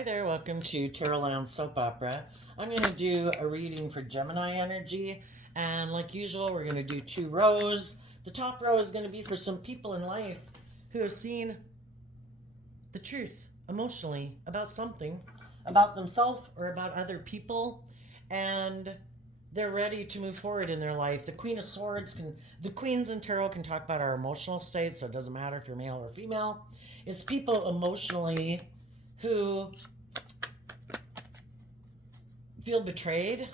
Hi there, welcome to Terrorland Soap Opera. I'm going to do a reading for Gemini energy, and like usual, we're going to do 2 rows. The top row is going to be for some people in life who have seen the truth emotionally about something, about themselves or about other people, and they're ready to move forward in their life. The the Queens in Tarot can talk about our emotional state, so it doesn't matter if you're male or female. It's people emotionally who feel betrayed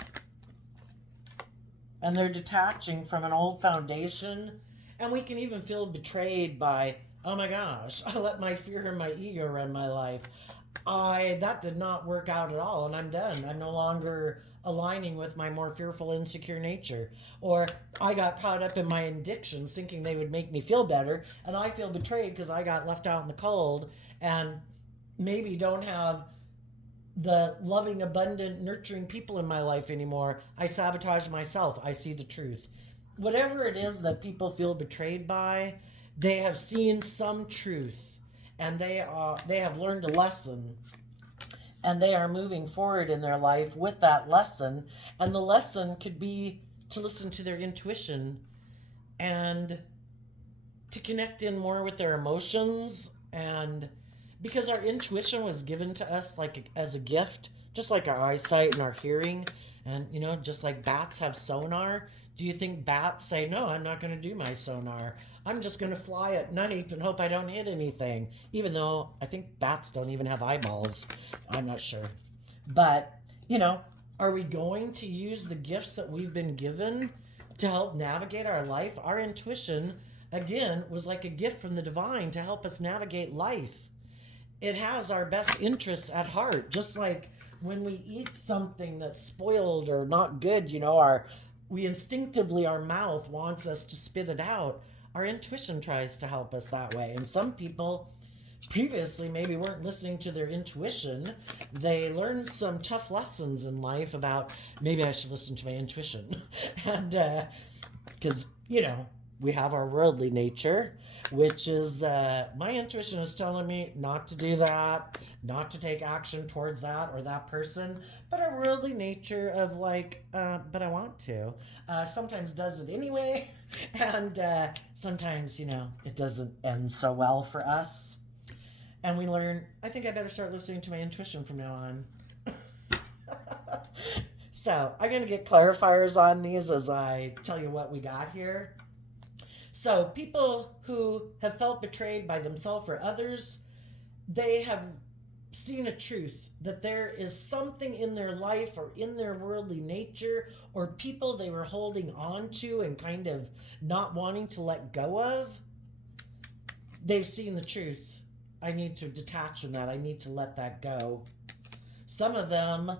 and they're detaching from an old foundation. And we can even feel betrayed by, oh my gosh, I let my fear and my ego run my life. That did not work out at all, and I'm done. I'm no longer aligning with my more fearful, insecure nature. Or I got caught up in my addictions thinking they would make me feel better, and I feel betrayed because I got left out in the cold and maybe don't have the loving, abundant, nurturing people in my life anymore. I sabotage myself. I see the truth. Whatever it is that people feel betrayed by, they have seen some truth, and they have learned a lesson, and they are moving forward in their life with that lesson. And the lesson could be to listen to their intuition and to connect in more with their emotions, and because our intuition was given to us like as a gift, just like our eyesight and our hearing, and just like bats have sonar. Do you think bats say, no, I'm not going to do my sonar, I'm just going to fly at night and hope I don't hit anything? Even though I think bats don't even have eyeballs. I'm not sure. But are we going to use the gifts that we've been given to help navigate our life? Our intuition, again, was like a gift from the divine to help us navigate life. It has our best interests at heart. Just like when we eat something that's spoiled or not good, we instinctively, our mouth wants us to spit it out. Our intuition tries to help us that way. And some people previously maybe weren't listening to their intuition. They learned some tough lessons in life about, maybe I should listen to my intuition. And because, we have our worldly nature, which is my intuition is telling me not to do that, not to take action towards that or that person. But our worldly nature of like, but I want to, sometimes does it anyway. And sometimes, it doesn't end so well for us. And we learn, I think I better start listening to my intuition from now on. So I'm going to get clarifiers on these as I tell you what we got here. So people who have felt betrayed by themselves or others, they have seen a truth that there is something in their life or in their worldly nature or people they were holding on to and kind of not wanting to let go of. They've seen the truth. I need to detach from that. I need to let that go. Some of them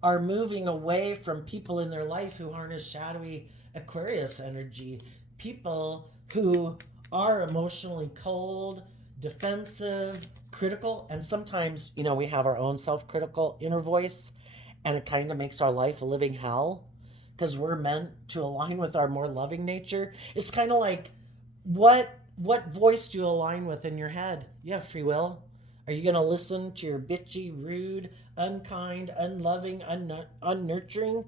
are moving away from people in their life who harness shadowy Aquarius energy. People who are emotionally cold, defensive, critical, and sometimes, we have our own self-critical inner voice, and it kind of makes our life a living hell because we're meant to align with our more loving nature. It's kind of like, what voice do you align with in your head? You have free will. Are you going to listen to your bitchy, rude, unkind, unloving, unnurturing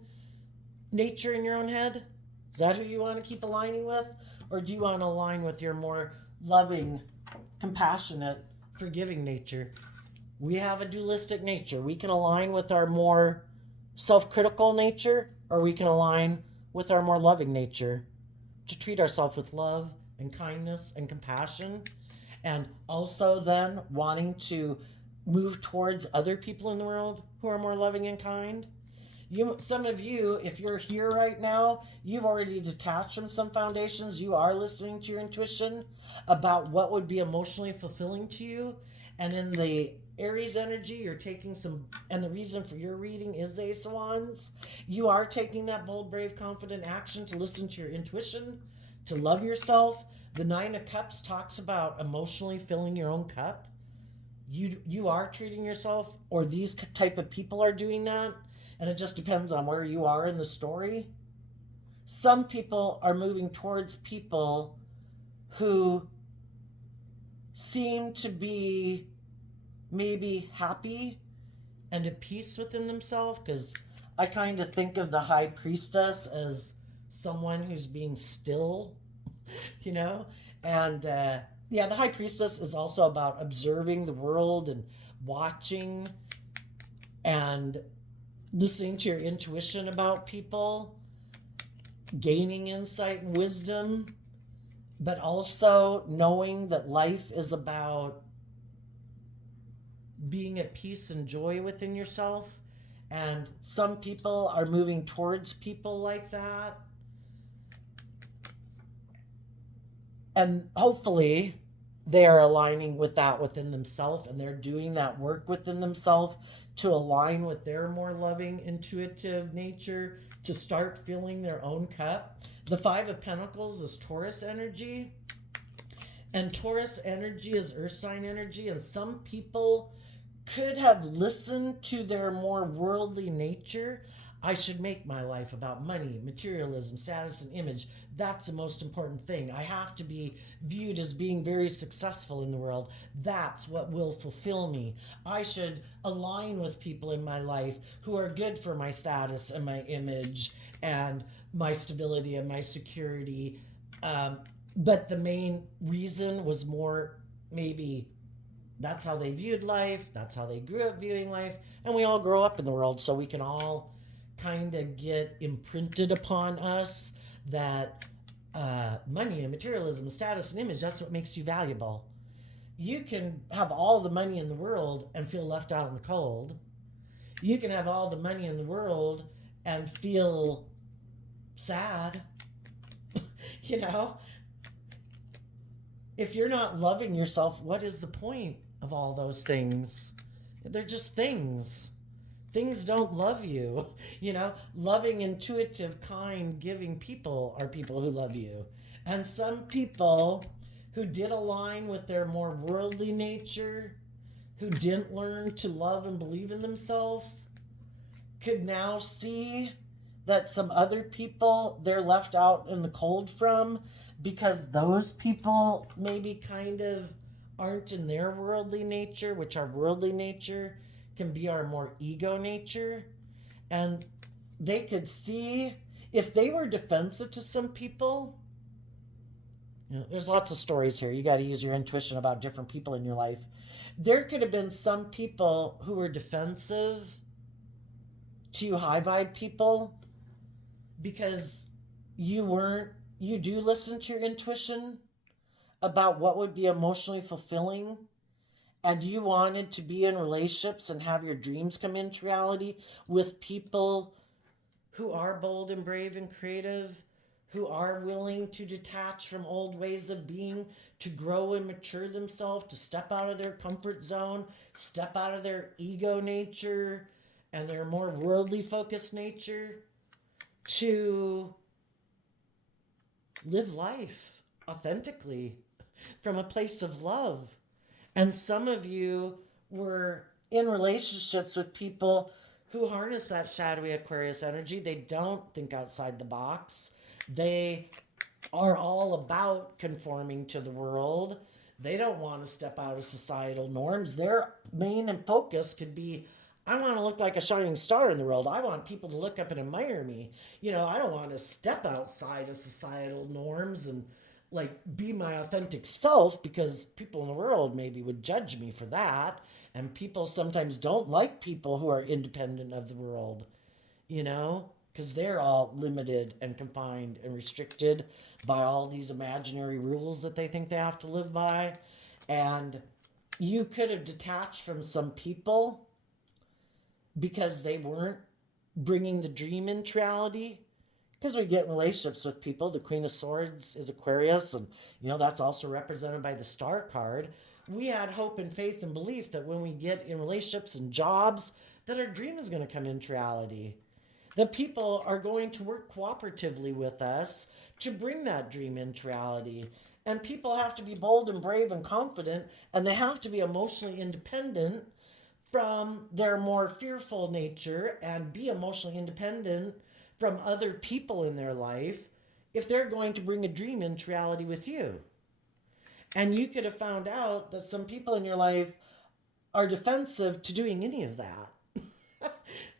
nature in your own head? Is that who you want to keep aligning with? Or do you want to align with your more loving, compassionate, forgiving nature? We have a dualistic nature. We can align with our more self-critical nature, or we can align with our more loving nature to treat ourselves with love and kindness and compassion, and also then wanting to move towards other people in the world who are more loving and kind. Some of you, if you're here right now, you've already detached from some foundations. You are listening to your intuition about what would be emotionally fulfilling to you. And in the Aries energy, you're taking some, and the reason for your reading is the Ace of Wands. You are taking that bold, brave, confident action to listen to your intuition, to love yourself. The Nine of Cups talks about emotionally filling your own cup. You are treating yourself, or these type of people are doing that. And it just depends on where you are in the story. Some people are moving towards people who seem to be maybe happy and at peace within themselves, because I kind of think of the high priestess as someone who's being still, you know? And yeah, the high priestess is also about observing the world and watching and listening to your intuition about people, gaining insight and wisdom, but also knowing that life is about being at peace and joy within yourself. And some people are moving towards people like that. And hopefully they are aligning with that within themselves, and they're doing that work within themselves to align with their more loving, intuitive nature, to start filling their own cup. The Five of Pentacles is Taurus energy, and Taurus energy is earth sign energy, and some people could have listened to their more worldly nature. I should make my life about money, materialism, status, and image. That's the most important thing. I have to be viewed as being very successful in the world. That's what will fulfill me. I should align with people in my life who are good for my status and my image and my stability and my security. But the main reason was more maybe that's how they viewed life, that's how they grew up viewing life, and we all grow up in the world, so we can all kind of get imprinted upon us that money and materialism, status and image, that's what makes you valuable. You can have all the money in the world and feel left out in the cold. You can have all the money in the world and feel sad. You know, if you're not loving yourself, what is the point of all those things? They're just things. Things don't love you. You know, loving, intuitive, kind, giving people are people who love you. And some people who did align with their more worldly nature, who didn't learn to love and believe in themselves, could now see that some other people they're left out in the cold from, because those people maybe kind of aren't in their worldly nature, which our worldly nature can be our more ego nature. And they could see if they were defensive to some people. You know, there's lots of stories here. You got to use your intuition about different people in your life. There could have been some people who were defensive to high vibe people because you do listen to your intuition about what would be emotionally fulfilling, and you wanted to be in relationships and have your dreams come into reality with people who are bold and brave and creative, who are willing to detach from old ways of being, to grow and mature themselves, to step out of their comfort zone, step out of their ego nature and their more worldly focused nature, to live life authentically from a place of love. And some of you were in relationships with people who harness that shadowy Aquarius energy. They don't think outside the box. They are all about conforming to the world. They don't want to step out of societal norms. Their main and focus could be, I want to look like a shining star in the world. I want people to look up and admire me. You know, I don't want to step outside of societal norms and like be my authentic self, because people in the world maybe would judge me for that. And people sometimes don't like people who are independent of the world, you know, because they're all limited and confined and restricted by all these imaginary rules that they think they have to live by. And you could have detached from some people because they weren't bringing the dream into reality. Because we get in relationships with people. The Queen of Swords is Aquarius, and you know that's also represented by the Star card. We had hope and faith and belief that when we get in relationships and jobs, that our dream is going to come into reality. That people are going to work cooperatively with us to bring that dream into reality. And people have to be bold and brave and confident, and they have to be emotionally independent from their more fearful nature and be emotionally independent from other people in their life if they're going to bring a dream into reality with you. And you could have found out that some people in your life are defensive to doing any of that.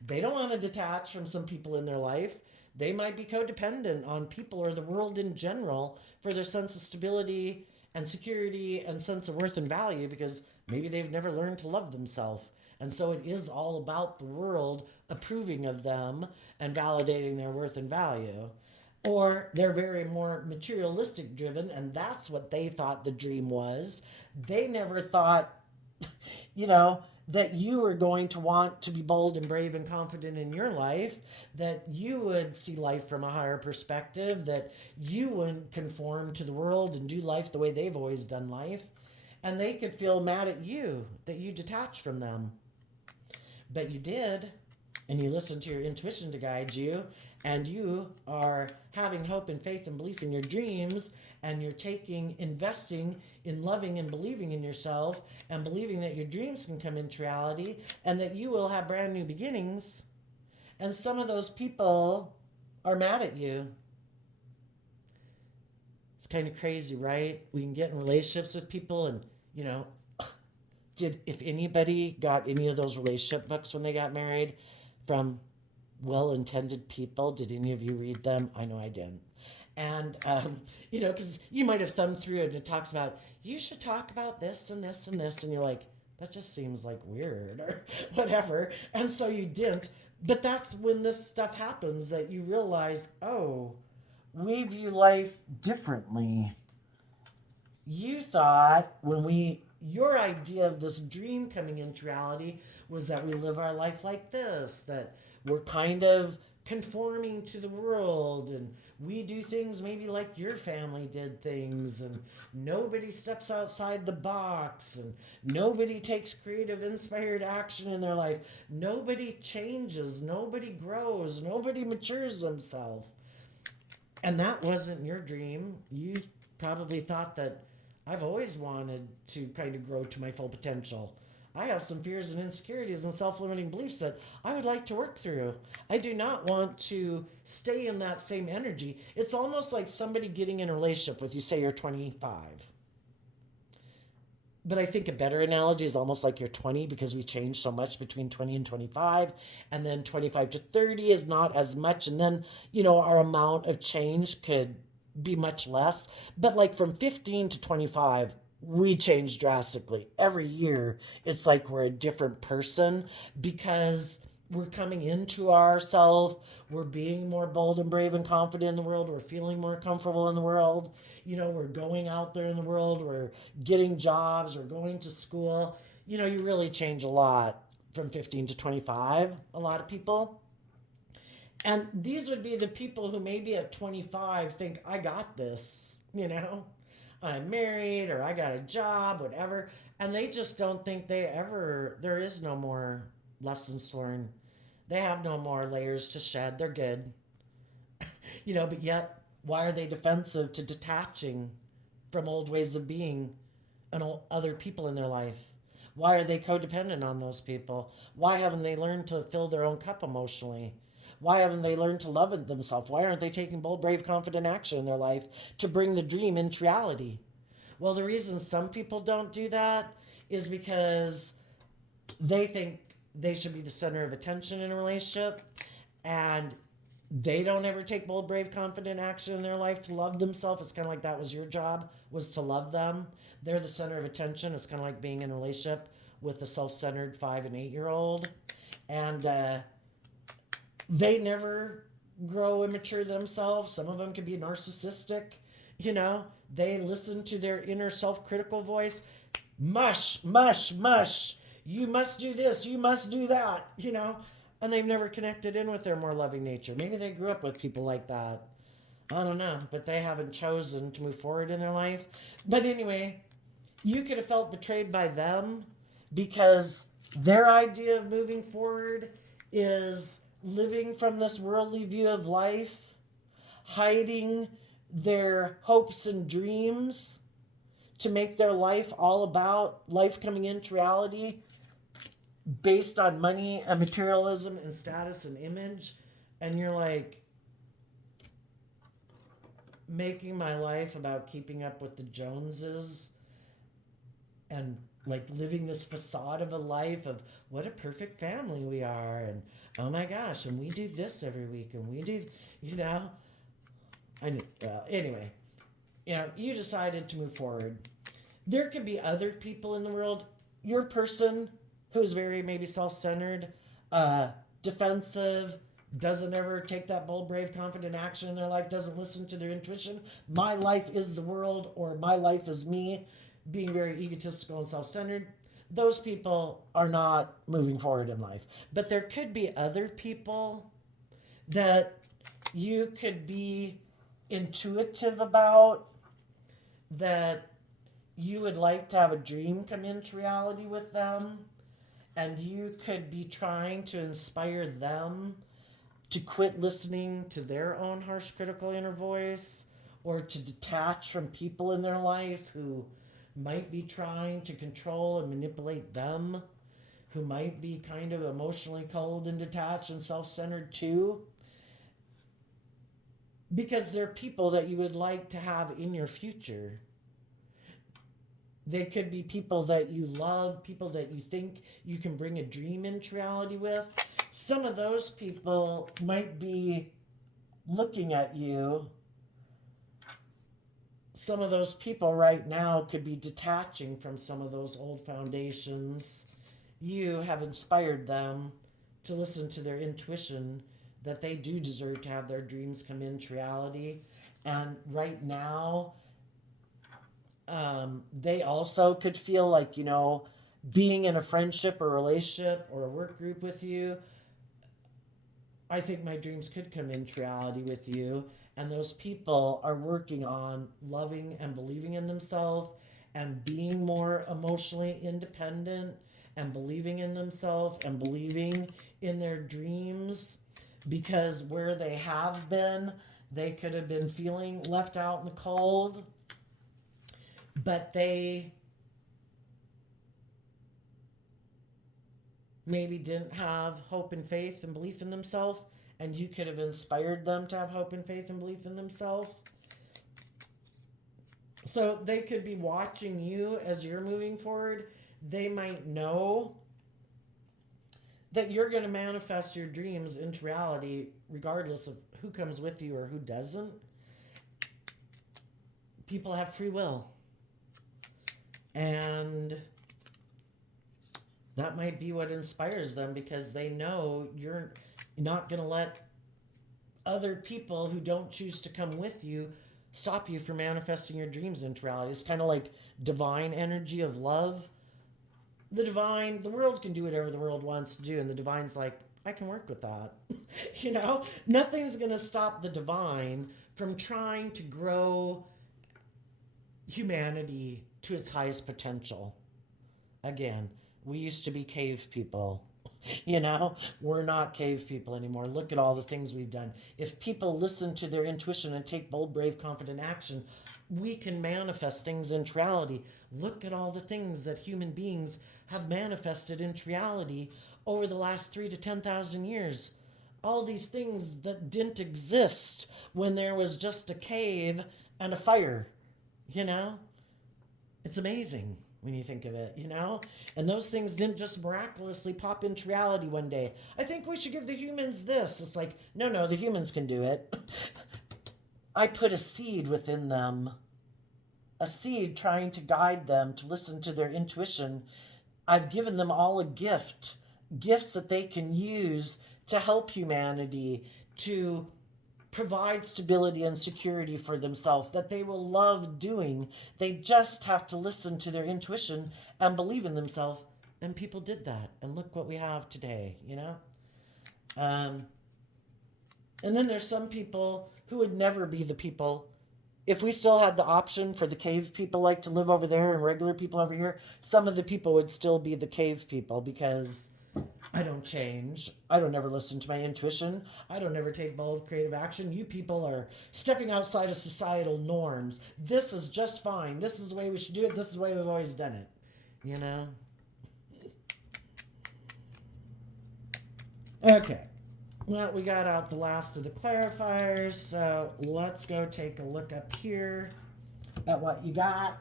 They don't want to detach from some people in their life. They might be codependent on people or the world in general for their sense of stability and security and sense of worth and value, because maybe they've never learned to love themselves. And so it is all about the world approving of them and validating their worth and value. Or they're very more materialistic driven, and that's what they thought the dream was. They never thought, you know, that you were going to want to be bold and brave and confident in your life, that you would see life from a higher perspective, that you wouldn't conform to the world and do life the way they've always done life. And they could feel mad at you that you detached from them. But you did, and you listened to your intuition to guide you, and you are having hope and faith and belief in your dreams, and you're investing in loving and believing in yourself, and believing that your dreams can come into reality, and that you will have brand new beginnings. And some of those people are mad at you. It's kind of crazy, right? We can get in relationships with people, and, if anybody got any of those relationship books when they got married from well-intended people, did any of you read them? I know I didn't. And, because you might have thumbed through it and it talks about, you should talk about this and this and this. And you're like, that just seems like weird or whatever. And so you didn't. But that's when this stuff happens, that you realize, oh, we view life differently. You thought your idea of this dream coming into reality was that we live our life like this, that we're kind of conforming to the world, and we do things maybe like your family did things, and nobody steps outside the box, and nobody takes creative, inspired action in their life. Nobody changes, nobody grows, nobody matures themselves. And that wasn't your dream. You probably thought that I've always wanted to kind of grow to my full potential. I have some fears and insecurities and self-limiting beliefs that I would like to work through. I do not want to stay in that same energy. It's almost like somebody getting in a relationship with you, say you're 25. But I think a better analogy is almost like you're 20, because we change so much between 20 and 25. And then 25 to 30 is not as much. And then, our amount of change could be much less. But like from 15 to 25, we change drastically. Every year, it's like we're a different person, because we're coming into ourselves. We're being more bold and brave and confident in the world. We're feeling more comfortable in the world. We're going out there in the world. We're getting jobs. We're going to school. You really change a lot from 15 to 25, a lot of people. And these would be the people who maybe at 25 think, I got this, I'm married, or I got a job, whatever. And they just don't think there is no more lessons to learn. They have no more layers to shed. They're good. But yet, why are they defensive to detaching from old ways of being and other people in their life? Why are they codependent on those people? Why haven't they learned to fill their own cup emotionally? Why haven't they learned to love themselves? Why aren't they taking bold, brave, confident action in their life to bring the dream into reality? Well, the reason some people don't do that is because they think they should be the center of attention in a relationship, and they don't ever take bold, brave, confident action in their life to love themselves. It's kind of like that was your job, was to love them. They're the center of attention. It's kind of like being in a relationship with a self-centered 5 and 8-year-old. And they never grow and mature themselves. Some of them can be narcissistic. They listen to their inner self-critical voice. Mush, mush, mush. You must do this. You must do that. And they've never connected in with their more loving nature. Maybe they grew up with people like that. I don't know. But they haven't chosen to move forward in their life. But anyway, you could have felt betrayed by them, because their idea of moving forward is living from this worldly view of life, hiding their hopes and dreams to make their life all about life coming into reality based on money and materialism and status and image. And you're like, making my life about keeping up with the Joneses and like living this facade of a life of what a perfect family we are, and oh my gosh, and we do this every week, and we do, you know, well, anyway, you decided to move forward. There could be other people in the world. Your person who's very maybe self-centered, defensive, doesn't ever take that bold, brave, confident action in their life, doesn't listen to their intuition. My life is the world, or my life is me, being very egotistical and self-centered. Those people are not moving forward in life. But there could be other people that you could be intuitive about, that you would like to have a dream come into reality with them, and you could be trying to inspire them to quit listening to their own harsh, critical inner voice, or to detach from people in their life who might be trying to control and manipulate them, who might be kind of emotionally cold and detached and self-centered too. Because they're people that you would like to have in your future. They could be people that you love, people that you think you can bring a dream into reality with. Some of those people might be looking at you. Some of those people right now could be detaching from some of those old foundations. You have inspired them to listen to their intuition, that they do deserve to have their dreams come into reality. And right now, they also could feel like, being in a friendship or relationship or a work group with you, I think my dreams could come into reality with you. And those people are working on loving and believing in themselves and being more emotionally independent and believing in themselves and believing in their dreams, because where they have been, they could have been feeling left out in the cold, but they maybe didn't have hope and faith and belief in themselves, and you could have inspired them to have hope and faith and belief in themselves. So they could be watching you as you're moving forward. They might know that you're going to manifest your dreams into reality regardless of who comes with you or who doesn't. People have free will. And that might be what inspires them, because they know you're not going to let other people who don't choose to come with you stop you from manifesting your dreams into reality. It's kind of like divine energy of love. The world can do whatever the world wants to do, and the divine's like, I can work with that. Nothing's going to stop the divine from trying to grow humanity to its highest potential. Again, we used to be cave people. We're not cave people anymore. Look at all the things we've done. If people listen to their intuition and take bold, brave, confident action, we can manifest things into reality. Look at all the things that human beings have manifested into reality over the last 3,000 to 10,000 years. All these things that didn't exist when there was just a cave and a fire. It's amazing when you think of it, And those things didn't just miraculously pop into reality one day. I think we should give the humans this. It's like, no, the humans can do it. I put a seed within them, a seed trying to guide them to listen to their intuition. I've given them all a gift, gifts that they can use to help humanity, to provide stability and security for themselves, that they will love doing. They just have to listen to their intuition and believe in themselves. And people did that. And look what we have today, And then there's some people who would never be the people. If we still had the option for the cave people like to live over there and regular people over here, some of the people would still be the cave people, because I don't change. I don't ever listen to my intuition. I don't ever take bold, creative action. You people are stepping outside of societal norms. This is just fine. This is the way we should do it. This is the way we've always done it. Okay. Well, we got out the last of the clarifiers, so let's go take a look up here at what you got.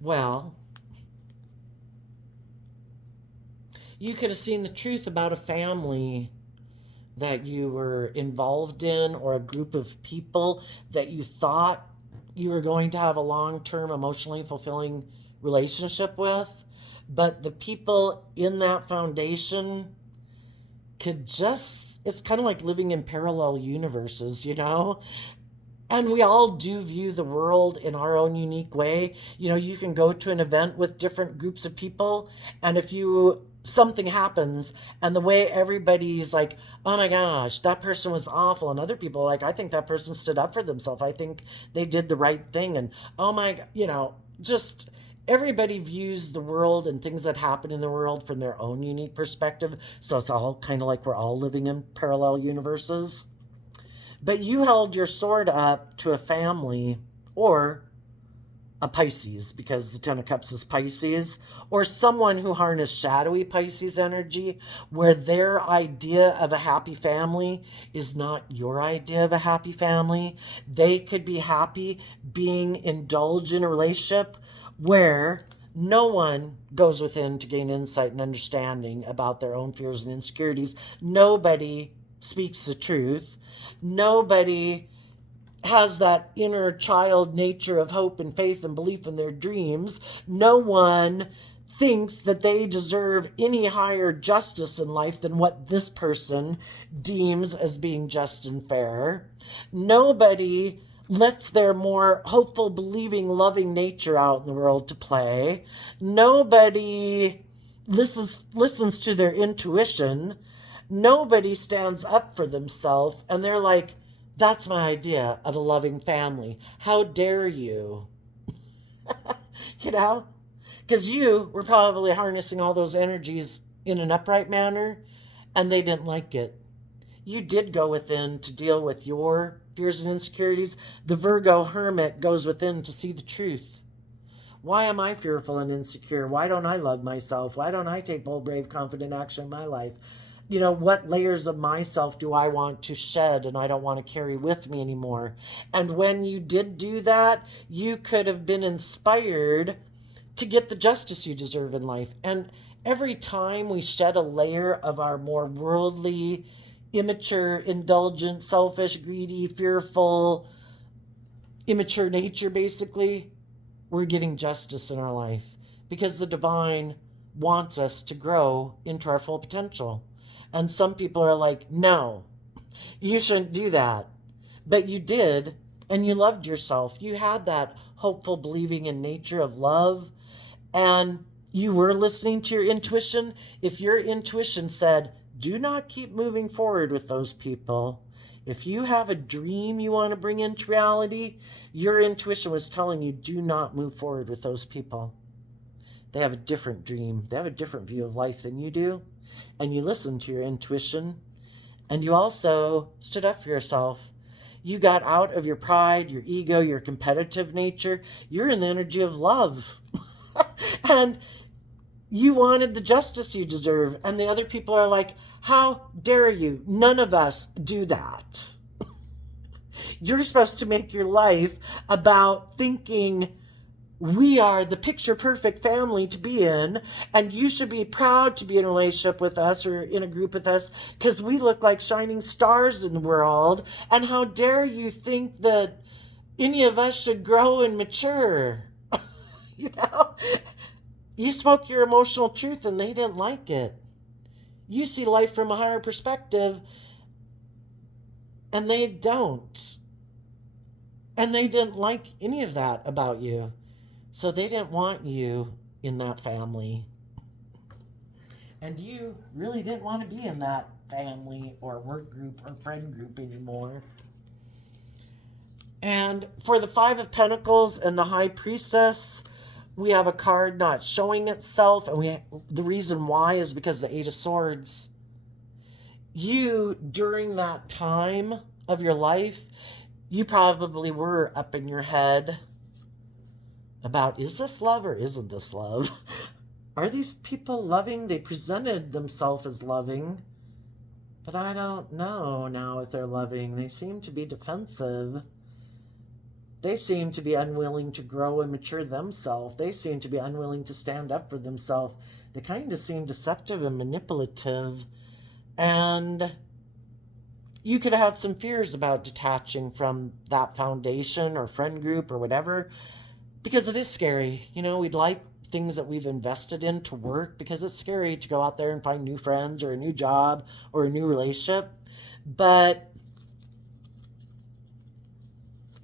Well, you could have seen the truth about a family that you were involved in, or a group of people that you thought you were going to have a long term, emotionally fulfilling relationship with. But the people in that foundation could just, it's kind of like living in parallel universes, you know? And we all do view the world in our own unique way. You know, you can go to an event with different groups of people, and if you something happens and the way everybody's like, oh my gosh, that person was awful, and other people are like, I think that person stood up for themselves, I think they did the right thing, and oh my, you know, just everybody views the world and things that happen in the world from their own unique perspective. So it's all kind of like we're all living in parallel universes. But you held your sword up to a family, or a Pisces, because the Ten of Cups is Pisces, or someone who harnessed shadowy Pisces energy, where their idea of a happy family is not your idea of a happy family. They could be happy being indulged in a relationship where no one goes within to gain insight and understanding about their own fears and insecurities. Nobody speaks the truth. Nobody has that inner child nature of hope and faith and belief in their dreams. No one thinks that they deserve any higher justice in life than what this person deems as being just and fair. Nobody lets their more hopeful, believing, loving nature out in the world to play. Nobody listens to their intuition. Nobody stands up for themselves, and they're like, that's my idea of a loving family. How dare you? You know? Because you were probably harnessing all those energies in an upright manner, and they didn't like it. You did go within to deal with your fears and insecurities. The Virgo hermit goes within to see the truth. Why am I fearful and insecure? Why don't I love myself? Why don't I take bold, brave, confident action in my life? You know, what layers of myself do I want to shed and I don't want to carry with me anymore? And when you did do that, you could have been inspired to get the justice you deserve in life. And every time we shed a layer of our more worldly, immature, indulgent, selfish, greedy, fearful, immature nature, basically, we're getting justice in our life, because the divine wants us to grow into our full potential. And some people are like, no, you shouldn't do that. But you did, and you loved yourself. You had that hopeful, believing in nature of love, and you were listening to your intuition. If your intuition said, do not keep moving forward with those people, if you have a dream you want to bring into reality, your intuition was telling you, do not move forward with those people. They have a different dream. They have a different view of life than you do. And you listened to your intuition, and you also stood up for yourself. You got out of your pride, your ego, your competitive nature. You're in the energy of love. And you wanted the justice you deserve. And the other people are like, how dare you? None of us do that. You're supposed to make your life about thinking, we are the picture perfect family to be in, and you should be proud to be in a relationship with us or in a group with us, because we look like shining stars in the world. And how dare you think that any of us should grow and mature? You know, you spoke your emotional truth and they didn't like it. You see life from a higher perspective and they don't. And they didn't like any of that about you. So they didn't want you in that family. And you really didn't want to be in that family or work group or friend group anymore. And for the Five of Pentacles and the High Priestess, we have a card not showing itself. And the reason why is because the Eight of Swords. You, during that time of your life, you probably were up in your head about, is this love or isn't this love? Are these people loving? They presented themselves as loving, but I don't know now if they're loving. They seem to be defensive. They seem to be unwilling to grow and mature themselves. They seem to be unwilling to stand up for themselves. They kind of seem deceptive and manipulative. And you could have had some fears about detaching from that foundation or friend group or whatever, because it is scary. We'd like things that we've invested in to work, because it's scary to go out there and find new friends or a new job or a new relationship. But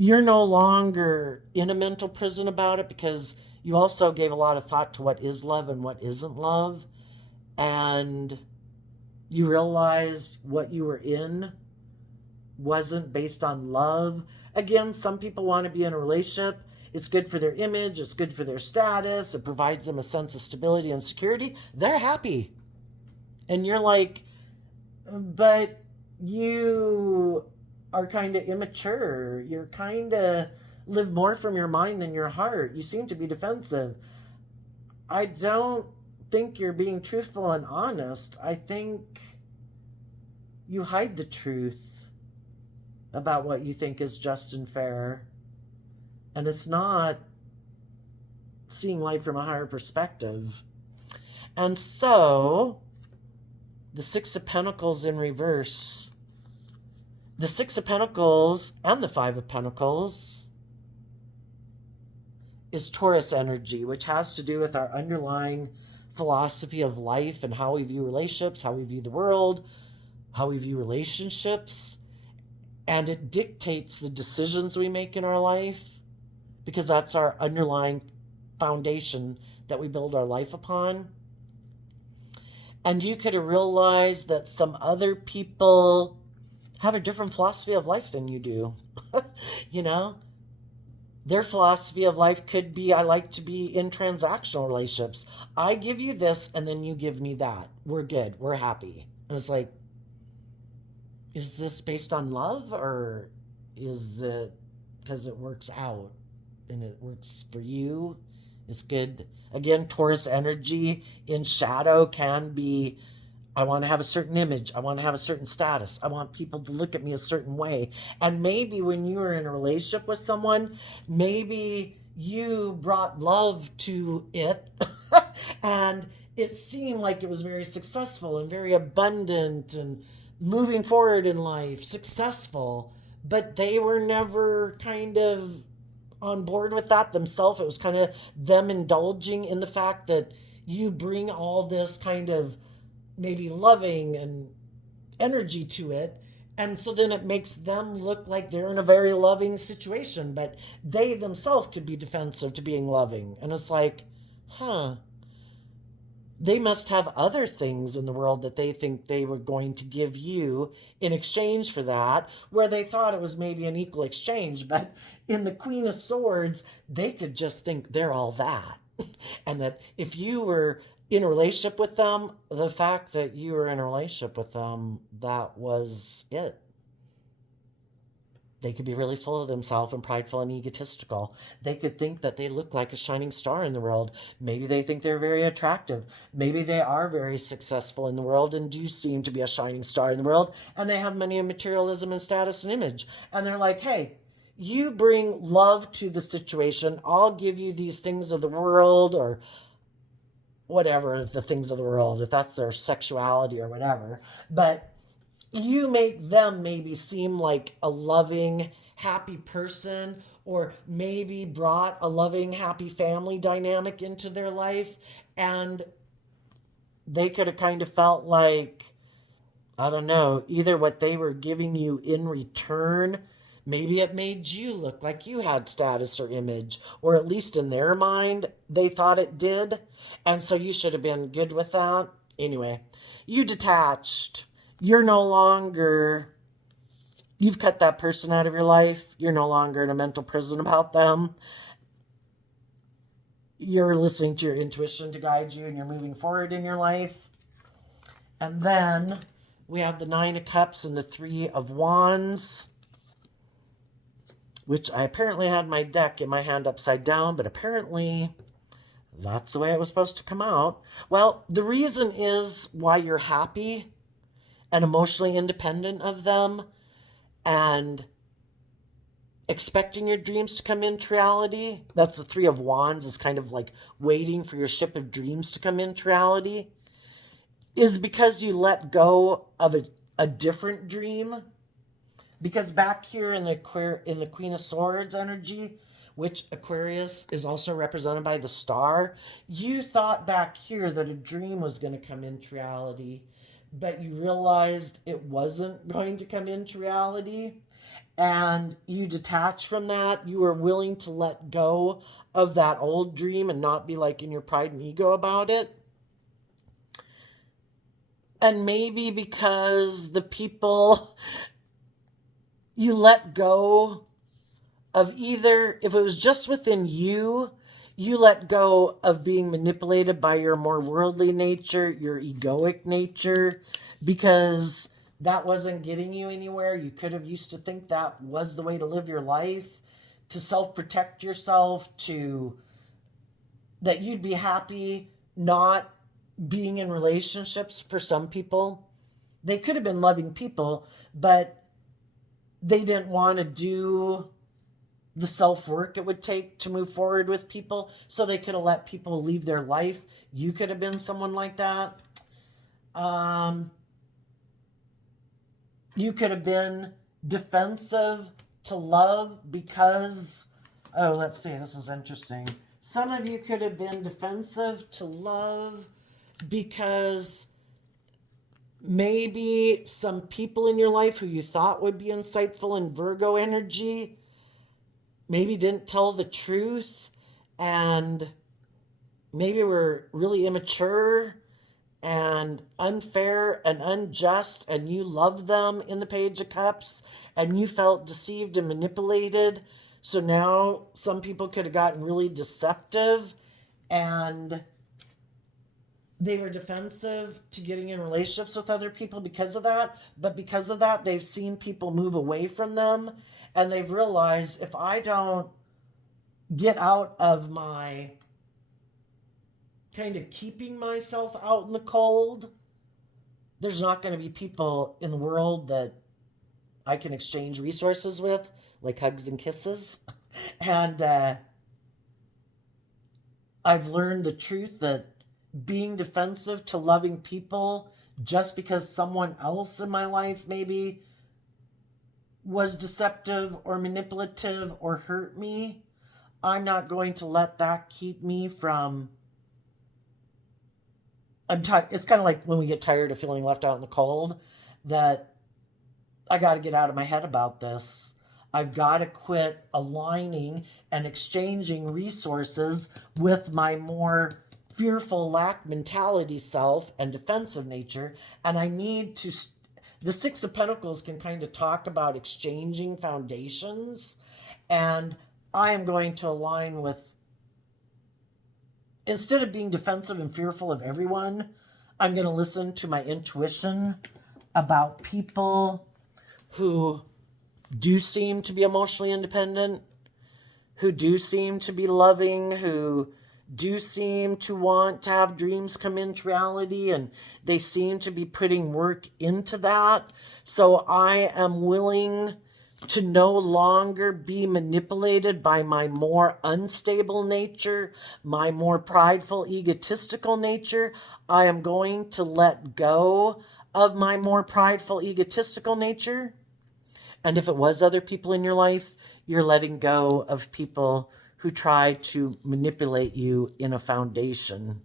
you're no longer in a mental prison about it, because you also gave a lot of thought to what is love and what isn't love. And you realized what you were in wasn't based on love. Again, some people want to be in a relationship. It's good for their image. It's good for their status. It provides them a sense of stability and security. They're happy. And you're like, but you are kind of immature. You're kind of live more from your mind than your heart. You seem to be defensive. I don't think you're being truthful and honest. I think you hide the truth about what you think is just and fair. And it's not seeing life from a higher perspective. And so, the Six of Pentacles in reverse. The Six of Pentacles and the Five of Pentacles is Taurus energy, which has to do with our underlying philosophy of life and how we view relationships, how we view the world, how we view relationships. And it dictates the decisions we make in our life, because that's our underlying foundation that we build our life upon. And you could have realized that some other people have a different philosophy of life than you do. Their philosophy of life could be, I like to be in transactional relationships. I give you this and then you give me that. We're good. We're happy. And it's like, is this based on love, or is it because it works out and it works for you? It's good. Again, Taurus energy in shadow can be, I want to have a certain image. I want to have a certain status. I want people to look at me a certain way. And maybe when you were in a relationship with someone, maybe you brought love to it and it seemed like it was very successful and very abundant and moving forward in life, successful, but they were never kind of on board with that themselves. It was kind of them indulging in the fact that you bring all this kind of maybe loving and energy to it. And so then it makes them look like they're in a very loving situation, but they themselves could be defensive to being loving. And it's like, they must have other things in the world that they think they were going to give you in exchange for that, where they thought it was maybe an equal exchange. But in the Queen of Swords, they could just think they're all that. And that if you were in a relationship with them, the fact that you were in a relationship with them, that was it. They could be really full of themselves and prideful and egotistical. They could think that they look like a shining star in the world. Maybe they think they're very attractive. Maybe they are very successful in the world and do seem to be a shining star in the world. And they have money and materialism and status and image. And they're like, hey, you bring love to the situation. I'll give you these things of the world, or whatever, the things of the world, if that's their sexuality or whatever. But you make them maybe seem like a loving, happy person, or maybe brought a loving, happy family dynamic into their life. And they could have kind of felt like, I don't know, either what they were giving you in return, maybe it made you look like you had status or image, or at least in their mind, they thought it did. And so you should have been good with that. Anyway, you detached. You're no longer, you've cut that person out of your life. You're no longer in a mental prison about them. You're listening to your intuition to guide you, and you're moving forward in your life. And then we have the Nine of Cups and the Three of Wands, which I apparently had my deck in my hand upside down, but apparently that's the way it was supposed to come out. Well, the reason is why you're happy and emotionally independent of them, and expecting your dreams to come into reality. That's the Three of Wands, is kind of like waiting for your ship of dreams to come into reality, is because you let go of a different dream. Because back here in the Queen of Swords energy, which Aquarius is also represented by the star, you thought back here that a dream was going to come into reality, but you realized it wasn't going to come into reality, and you detached from that. You were willing to let go of that old dream and not be like in your pride and ego about it. And maybe because the people you let go of, either if it was just within you, you let go of being manipulated by your more worldly nature, your egoic nature, because that wasn't getting you anywhere. You could have used to think that was the way to live your life, to self-protect yourself, to that you'd be happy not being in relationships. For some people, they could have been loving people, but they didn't want to do the self-work it would take to move forward with people, so they could have let people leave their life. You could have been someone like that. You could have been defensive to love because, oh, let's see, this is interesting. Some of you could have been defensive to love because maybe some people in your life who you thought would be insightful in Virgo energy maybe didn't tell the truth, and maybe were really immature and unfair and unjust, and you loved them in the Page of Cups, and you felt deceived and manipulated. So now some people could have gotten really deceptive, and they were defensive to getting in relationships with other people because of that. But because of that, they've seen people move away from them, and they've realized, if I don't get out of my kind of keeping myself out in the cold, there's not going to be people in the world that I can exchange resources with, like hugs and kisses. And I've learned the truth that being defensive to loving people just because someone else in my life maybe was deceptive or manipulative or hurt me, I'm not going to let that keep me from... It's kind of like when we get tired of feeling left out in the cold, that I got to get out of my head about this. I've got to quit aligning and exchanging resources with my more fearful, lack mentality self and defensive nature. And I need to... The Six of Pentacles can kind of talk about exchanging foundations. And I am going to align with... Instead of being defensive and fearful of everyone, I'm going to listen to my intuition about people who do seem to be emotionally independent, who do seem to be loving, who do seem to want to have dreams come into reality, and they seem to be putting work into that. So I am willing to no longer be manipulated by my more unstable nature, my more prideful, egotistical nature. I am going to let go of my more prideful, egotistical nature. And if it was other people in your life, you're letting go of people who try to manipulate you in a foundation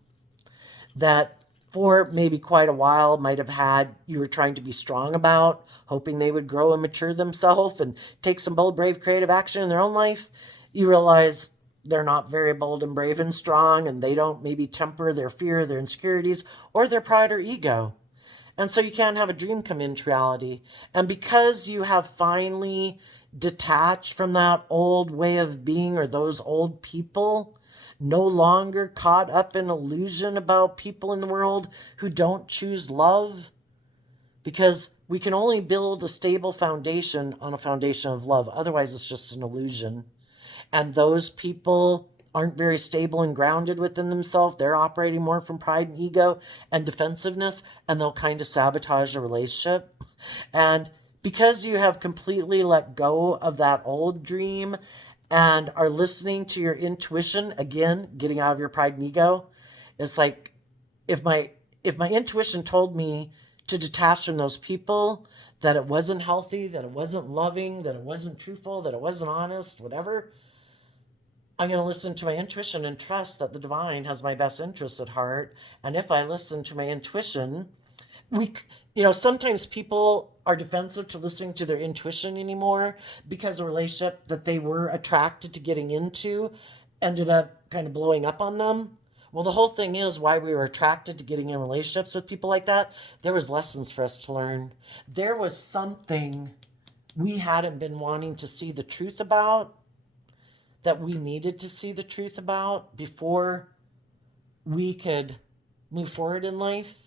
that for maybe quite a while might have had you were trying to be strong about, hoping they would grow and mature themselves and take some bold, brave, creative action in their own life. You realize they're not very bold and brave and strong, and they don't maybe temper their fear, their insecurities, or their pride or ego. And so you can't have a dream come into reality. And because you have finally detached from that old way of being or those old people, no longer caught up in illusion about people in the world who don't choose love, because we can only build a stable foundation on a foundation of love. Otherwise, it's just an illusion. And those people aren't very stable and grounded within themselves. They're operating more from pride and ego and defensiveness, and they'll kind of sabotage a relationship. And because you have completely let go of that old dream and are listening to your intuition, again, getting out of your pride and ego. It's like if my intuition told me to detach from those people, that it wasn't healthy, that it wasn't loving, that it wasn't truthful, that it wasn't honest, whatever, I'm going to listen to my intuition and trust that the divine has my best interests at heart. And if I listen to my intuition, sometimes people are defensive to listening to their intuition anymore because a relationship that they were attracted to getting into ended up kind of blowing up on them. Well, the whole thing is why we were attracted to getting in relationships with people like that. There was lessons for us to learn. There was something we hadn't been wanting to see the truth about, that we needed to see the truth about before we could move forward in life.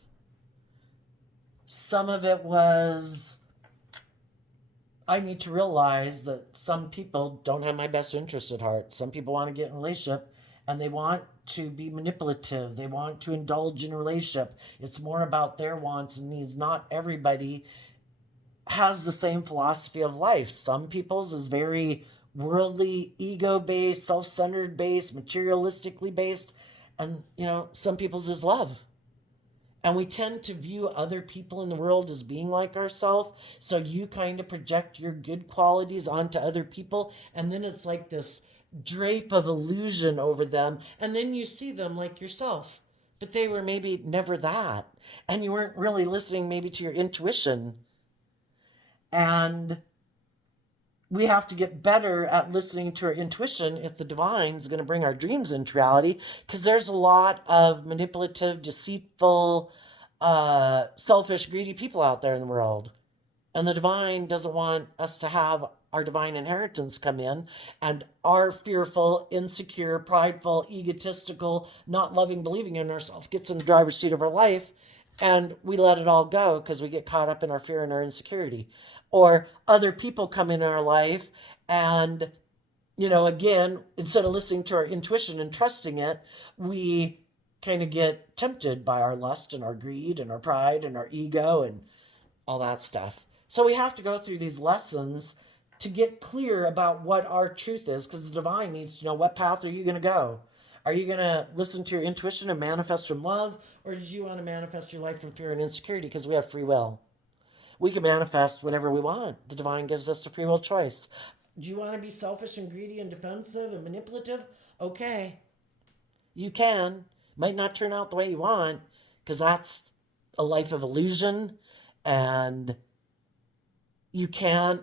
Some of it was, I need to realize that some people don't have my best interest at heart. Some people want to get in a relationship and they want to be manipulative. They want to indulge in a relationship. It's more about their wants and needs. Not everybody has the same philosophy of life. Some people's is very worldly, ego-based, self-centered based, materialistically based. And, some people's is love. And we tend to view other people in the world as being like ourselves. So you kind of project your good qualities onto other people. And then it's like this drape of illusion over them. And then you see them like yourself. But they were maybe never that. And you weren't really listening maybe to your intuition. And we have to get better at listening to our intuition if the divine's going to bring our dreams into reality, because there's a lot of manipulative, deceitful, selfish, greedy people out there in the world. And the divine doesn't want us to have our divine inheritance come in and our fearful, insecure, prideful, egotistical, not loving, believing in ourselves gets in the driver's seat of our life, and we let it all go because we get caught up in our fear and our insecurity. Or other people come in our life and, again, instead of listening to our intuition and trusting it, we kind of get tempted by our lust and our greed and our pride and our ego and all that stuff. So we have to go through these lessons to get clear about what our truth is, because the divine needs to know, what path are you going to go? Are you going to listen to your intuition and manifest from love, or did you want to manifest your life from fear and insecurity? Because we have free will. We can manifest whatever we want. The divine gives us a free will choice. Do you want to be selfish and greedy and defensive and manipulative? Okay. You can. Might not turn out the way you want, because that's a life of illusion, and you can't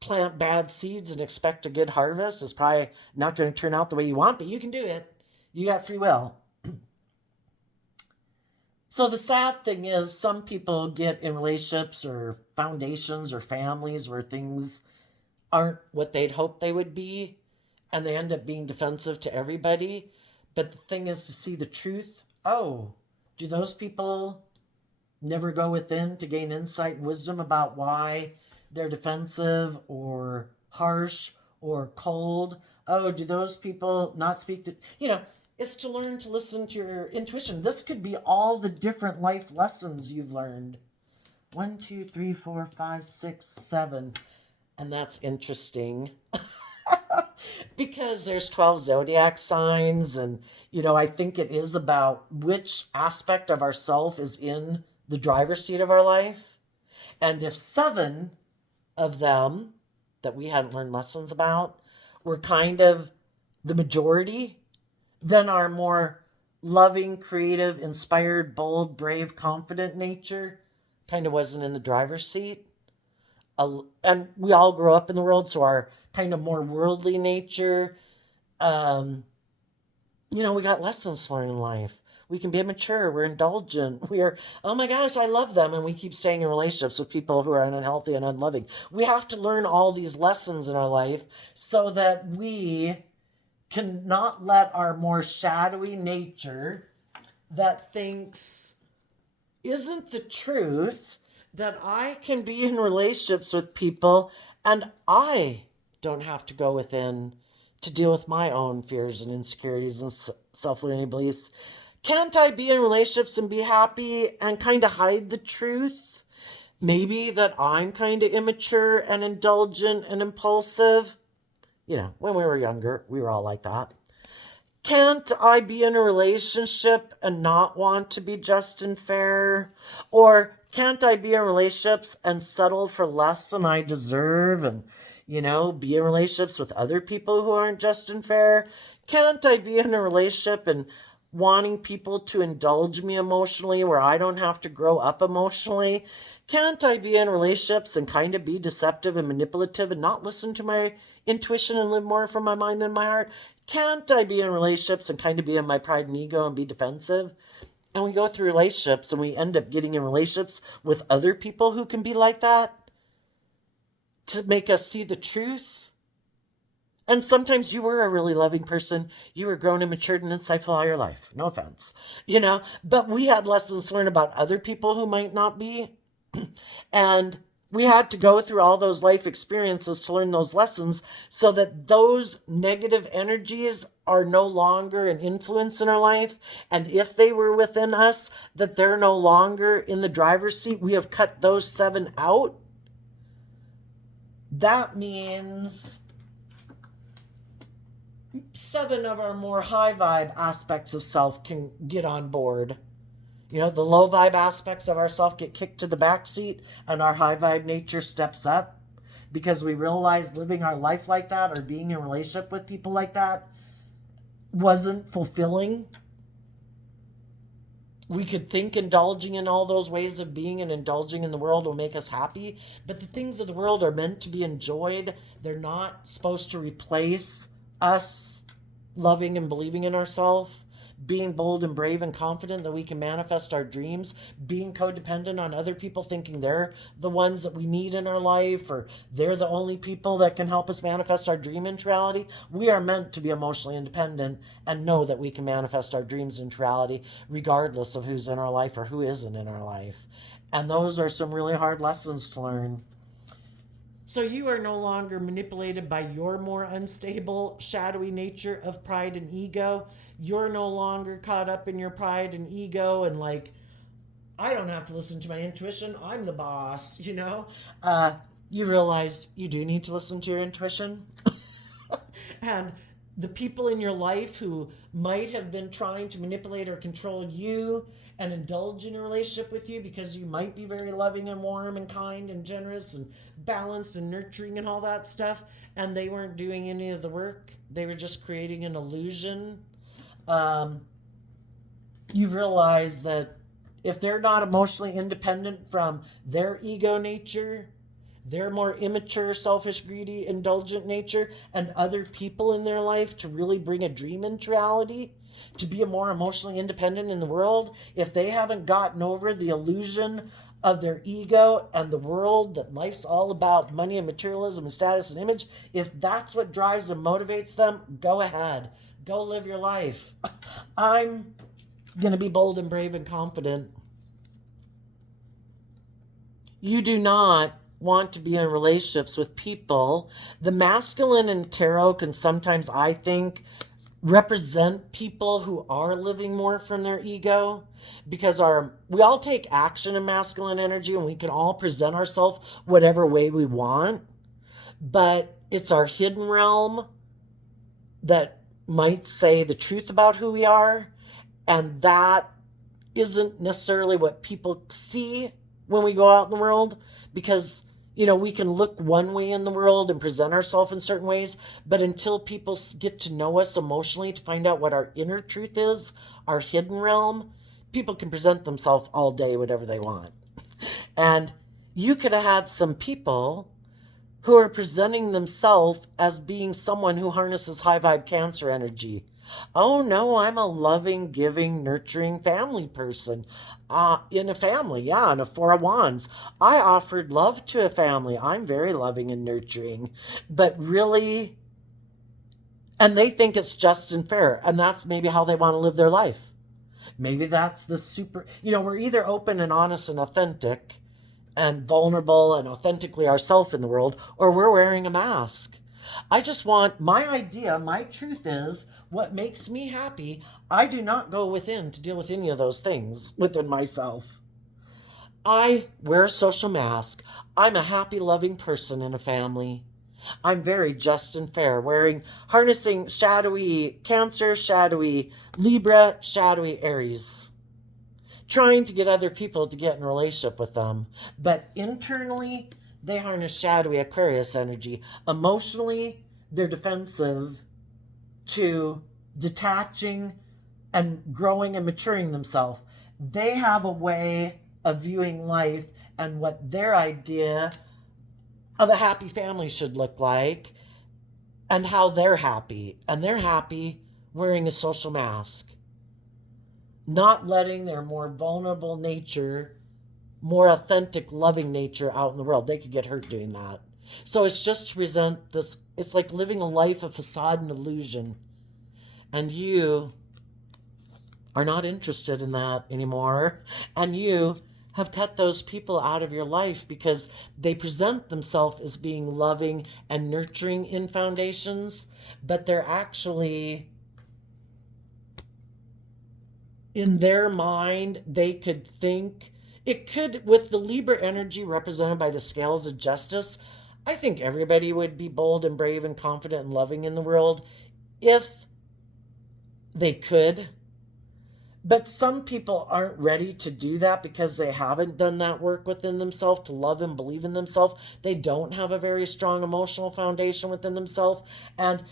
plant bad seeds and expect a good harvest. It's probably not going to turn out the way you want, but you can do it. You got free will. So the sad thing is, some people get in relationships or foundations or families where things aren't what they'd hoped they would be, and they end up being defensive to everybody. But the thing is to see the truth. Oh, do those people never go within to gain insight and wisdom about why they're defensive or harsh or cold? Oh, do those people not speak to, it's to learn to listen to your intuition. This could be all the different life lessons you've learned. 1, 2, 3, 4, 5, 6, 7. And that's interesting. Because there's 12 zodiac signs, and, I think it is about which aspect of ourself is in the driver's seat of our life. And if 7 of them that we hadn't learned lessons about were kind of the majority, then our more loving, creative, inspired, bold, brave, confident nature kind of wasn't in the driver's seat. And we all grow up in the world, so our kind of more worldly nature, we got lessons to learn in life. We can be immature, we're indulgent, we're, oh my gosh, I love them, and we keep staying in relationships with people who are unhealthy and unloving. We have to learn all these lessons in our life so that we can not let our more shadowy nature that thinks isn't the truth, that I can be in relationships with people and I don't have to go within to deal with my own fears and insecurities and self-limiting beliefs. Can't I be in relationships and be happy and kind of hide the truth Maybe that I'm kind of immature and indulgent and impulsive. When we were younger, we were all like that. Can't I be in a relationship and not want to be just and fair? Or can't I be in relationships and settle for less than I deserve and, be in relationships with other people who aren't just and fair? Can't I be in a relationship and wanting people to indulge me emotionally where I don't have to grow up emotionally? Can't I be in relationships and kind of be deceptive and manipulative and not listen to my intuition and live more from my mind than my heart? Can't I be in relationships and kind of be in my pride and ego and be defensive? And we go through relationships and we end up getting in relationships with other people who can be like that to make us see the truth. And sometimes you were a really loving person. You were grown and matured and insightful all your life. No offense. But we had lessons to learn about other people who might not be. And we had to go through all those life experiences to learn those lessons so that those negative energies are no longer an influence in our life. And if they were within us, that they're no longer in the driver's seat. We have cut those 7 out. That means 7 of our more high vibe aspects of self can get on board. The low vibe aspects of ourself get kicked to the back seat and our high vibe nature steps up because we realize living our life like that or being in a relationship with people like that wasn't fulfilling. We could think indulging in all those ways of being and indulging in the world will make us happy, but the things of the world are meant to be enjoyed. They're not supposed to replace us loving and believing in ourselves. Being bold and brave and confident that we can manifest our dreams, being codependent on other people thinking they're the ones that we need in our life or they're the only people that can help us manifest our dream into reality. We are meant to be emotionally independent and know that we can manifest our dreams into reality regardless of who's in our life or who isn't in our life. And those are some really hard lessons to learn. So you are no longer manipulated by your more unstable, shadowy nature of pride and ego. You're no longer caught up in your pride and ego and I don't have to listen to my intuition. I'm the boss, You realized you do need to listen to your intuition. And the people in your life who might have been trying to manipulate or control you and indulge in a relationship with you because you might be very loving and warm and kind and generous and balanced and nurturing and all that stuff, and they weren't doing any of the work. They were just creating an illusion. You realize that if they're not emotionally independent from their ego nature, their more immature, selfish, greedy, indulgent nature, and other people in their life to really bring a dream into reality, to be a more emotionally independent in the world, if they haven't gotten over the illusion of their ego and the world that life's all about money and materialism and status and image, if that's what drives and motivates them, go ahead. Go live your life. I'm going to be bold and brave and confident. You do not want to be in relationships with people. The masculine in tarot can sometimes, I think, represent people who are living more from their ego because we all take action in masculine energy and we can all present ourselves whatever way we want, but it's our hidden realm that might say the truth about who we are, and that isn't necessarily what people see when we go out in the world because we can look one way in the world and present ourselves in certain ways, but until people get to know us emotionally to find out what our inner truth is, our hidden realm, people can present themselves all day whatever they want. And you could have had some people who are presenting themselves as being someone who harnesses high vibe Cancer energy. Oh no, I'm a loving, giving, nurturing family person. In a family, in a 4 of Wands. I offered love to a family. I'm very loving and nurturing. But really, and they think it's just and fair. And that's maybe how they want to live their life. Maybe that's the super, we're either open and honest and authentic and vulnerable and authentically ourselves in the world, or we're wearing a mask. I just want my idea, my truth is what makes me happy. I do not go within to deal with any of those things within myself. I wear a social mask. I'm a happy, loving person in a family. I'm very just and fair, harnessing shadowy Cancer, shadowy Libra, shadowy Aries, trying to get other people to get in a relationship with them. But internally, they harness shadowy Aquarius energy. Emotionally, they're defensive to detaching and growing and maturing themselves. They have a way of viewing life and what their idea of a happy family should look like and how they're happy. And they're happy wearing a social mask, not letting their more vulnerable nature, more authentic, loving nature out in the world. They could get hurt doing that. So it's just to present this, it's like living a life of facade and illusion. And you are not interested in that anymore. And you have cut those people out of your life because they present themselves as being loving and nurturing in foundations, but they're actually, in their mind, they could think, it could, with the Libra energy represented by the scales of justice, I think everybody would be bold and brave and confident and loving in the world if they could. But some people aren't ready to do that because they haven't done that work within themselves to love and believe in themselves. They don't have a very strong emotional foundation within themselves. And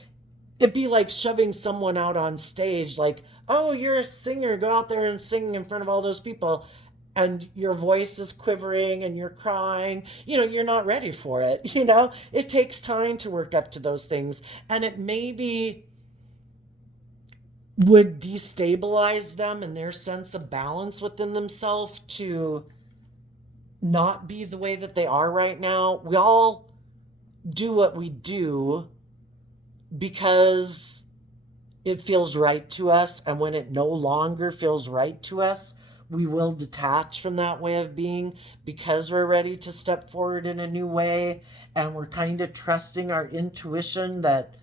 it'd be like shoving someone out on stage like, oh, you're a singer, go out there and sing in front of all those people. And your voice is quivering and you're crying. You're not ready for it. It takes time to work up to those things. And it maybe would destabilize them and their sense of balance within themselves to not be the way that they are right now. We all do what we do because it feels right to us, and when it no longer feels right to us, we will detach from that way of being because we're ready to step forward in a new way, and we're kind of trusting our intuition that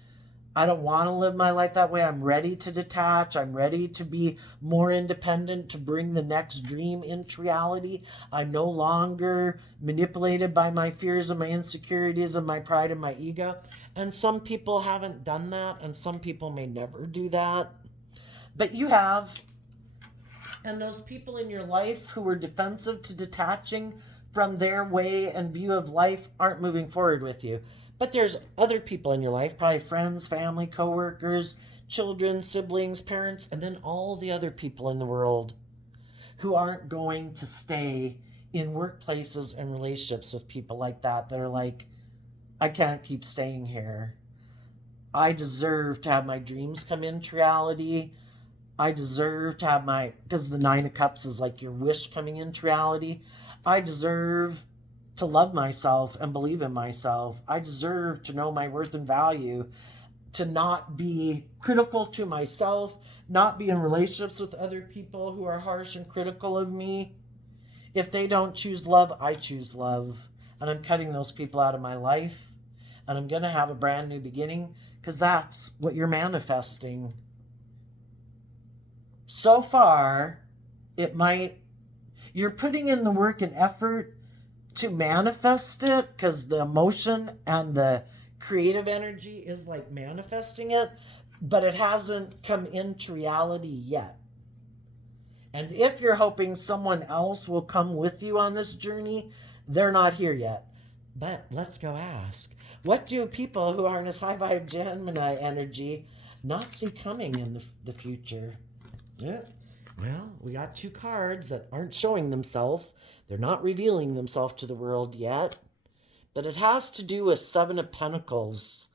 I don't want to live my life that way. I'm ready to detach. I'm ready to be more independent, to bring the next dream into reality. I'm no longer manipulated by my fears and my insecurities and my pride and my ego. And some people haven't done that, and some people may never do that. But you have. And those people in your life who were defensive to detaching from their way and view of life aren't moving forward with you. But there's other people in your life, probably friends, family, coworkers, children, siblings, parents, and then all the other people in the world who aren't going to stay in workplaces and relationships with people like that are like, I can't keep staying here. I deserve to have my dreams come into reality. I deserve to have because the Nine of Cups is like your wish coming into reality. I deserve to love myself and believe in myself. I deserve to know my worth and value, to not be critical to myself, not be in relationships with other people who are harsh and critical of me. If they don't choose love, I choose love. And I'm cutting those people out of my life. And I'm going to have a brand new beginning because that's what you're manifesting. So far, you're putting in the work and effort to manifest it because the emotion and the creative energy is like manifesting it, but it hasn't come into reality yet. And if you're hoping someone else will come with you on this journey, they're not here yet. But let's go ask. What do people who are in this high vibe Gemini energy not see coming in the future? Yeah. Well, we got two cards that aren't showing themselves. They're not revealing themselves to the world yet. But it has to do with Seven of Pentacles.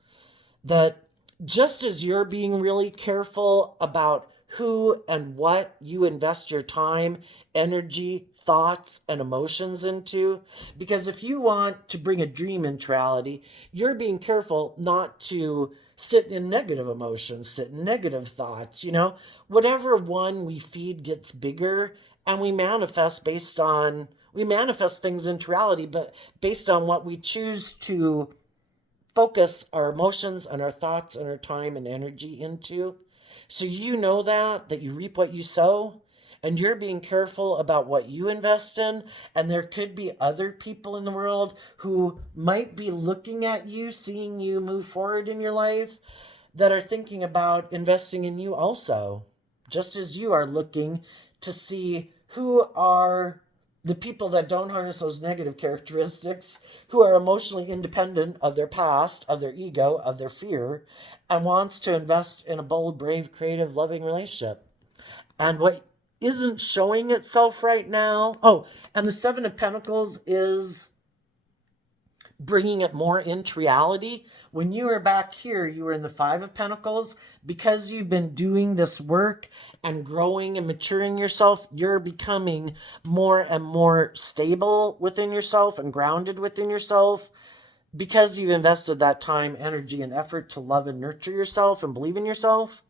That just as you're being really careful about who and what you invest your time, energy, thoughts, and emotions into, because if you want to bring a dream into reality, you're being careful not to sit in negative emotions, sit in negative thoughts, whatever one we feed gets bigger, and we manifest things into reality, but based on what we choose to focus our emotions and our thoughts and our time and energy into. So you know that you reap what you sow. and you're being careful about what you invest in. And there could be other people in the world who might be looking at you, seeing you move forward in your life, that are thinking about investing in you also, just as you are looking to see who are the people that don't harness those negative characteristics, who are emotionally independent of their past, of their ego, of their fear, and wants to invest in a bold, brave, creative, loving relationship. And what isn't showing itself right now, oh, and the Seven of Pentacles is bringing it more into reality. When you were back here, you were in the Five of Pentacles. Because you've been doing this work and growing and maturing yourself, you're becoming more and more stable within yourself and grounded within yourself, because you've invested that time, energy, and effort to love and nurture yourself and believe in yourself.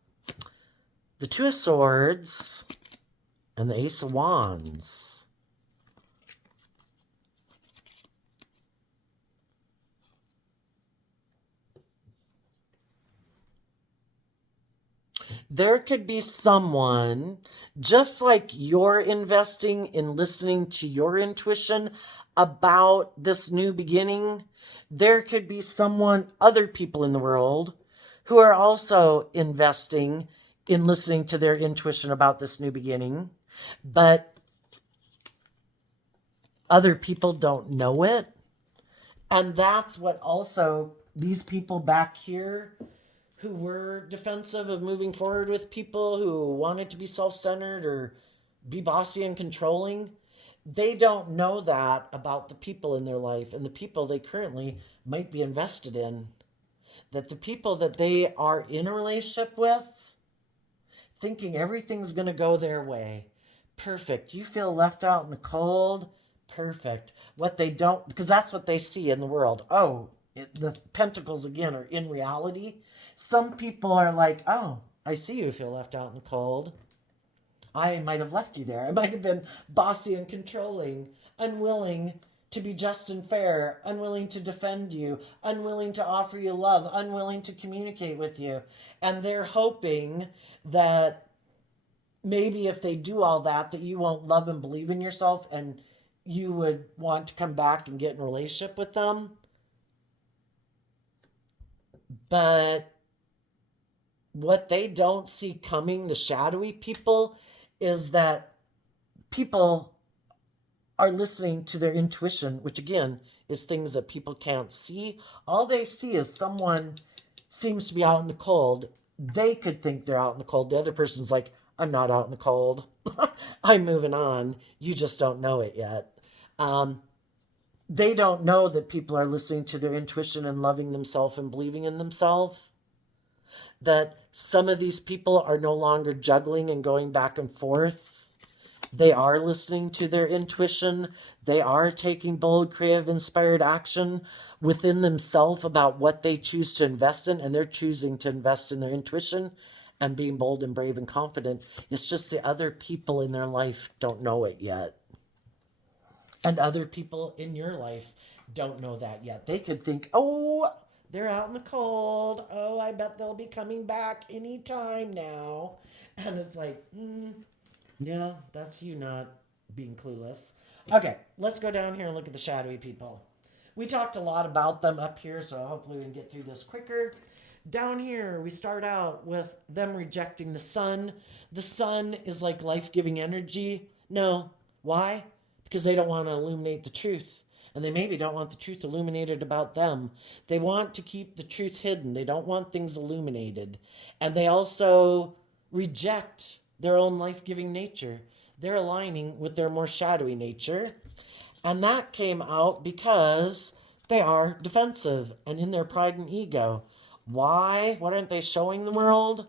The Two of Swords and the Ace of Wands. There could be someone, just like you're investing in listening to your intuition about this new beginning, there could be someone, other people in the world, who are also investing in listening to their intuition about this new beginning, but other people don't know it. And that's what also these people back here who were defensive of moving forward with people who wanted to be self-centered or be bossy and controlling, they don't know that about the people in their life and the people they currently might be invested in. That the people that they are in a relationship with, thinking everything's going to go their way. Perfect. You feel left out in the cold. Perfect. What they don't, because that's what they see in the world. Oh, the pentacles again are in reality. Some people are like, oh, I see you feel left out in the cold. I might have left you there. I might have been bossy and controlling, unwilling to be just and fair, unwilling to defend you, unwilling to offer you love, unwilling to communicate with you. And they're hoping that maybe if they do all that, that you won't love and believe in yourself and you would want to come back and get in a relationship with them. But what they don't see coming, the shadowy people, is that people are listening to their intuition, which again is things that people can't see. All they see is someone seems to be out in the cold. They could think they're out in the cold. The other person's like, I'm not out in the cold. I'm moving on. You just don't know it yet. They don't know that people are listening to their intuition and loving themselves and believing in themselves. That some of these people are no longer juggling and going back and forth. They are listening to their intuition. They are taking bold, creative, inspired action within themselves about what they choose to invest in, and they're choosing to invest in their intuition and being bold and brave and confident. It's just the other people in their life don't know it yet. And other people in your life don't know that yet. They could think, oh, they're out in the cold. Oh, I bet they'll be coming back anytime now. And it's like, yeah, that's you not being clueless. Okay, let's go down here and look at the shadowy people. We talked a lot about them up here, so hopefully we can get through this quicker. Down here, we start out with them rejecting the sun. The sun is like life-giving energy. No. Why? Because they don't want to illuminate the truth. And they maybe don't want the truth illuminated about them. They want to keep the truth hidden. They don't want things illuminated. And they also reject their own life-giving nature. They're aligning with their more shadowy nature. And that came out because they are defensive and in their pride and ego. Why? What aren't they showing the world?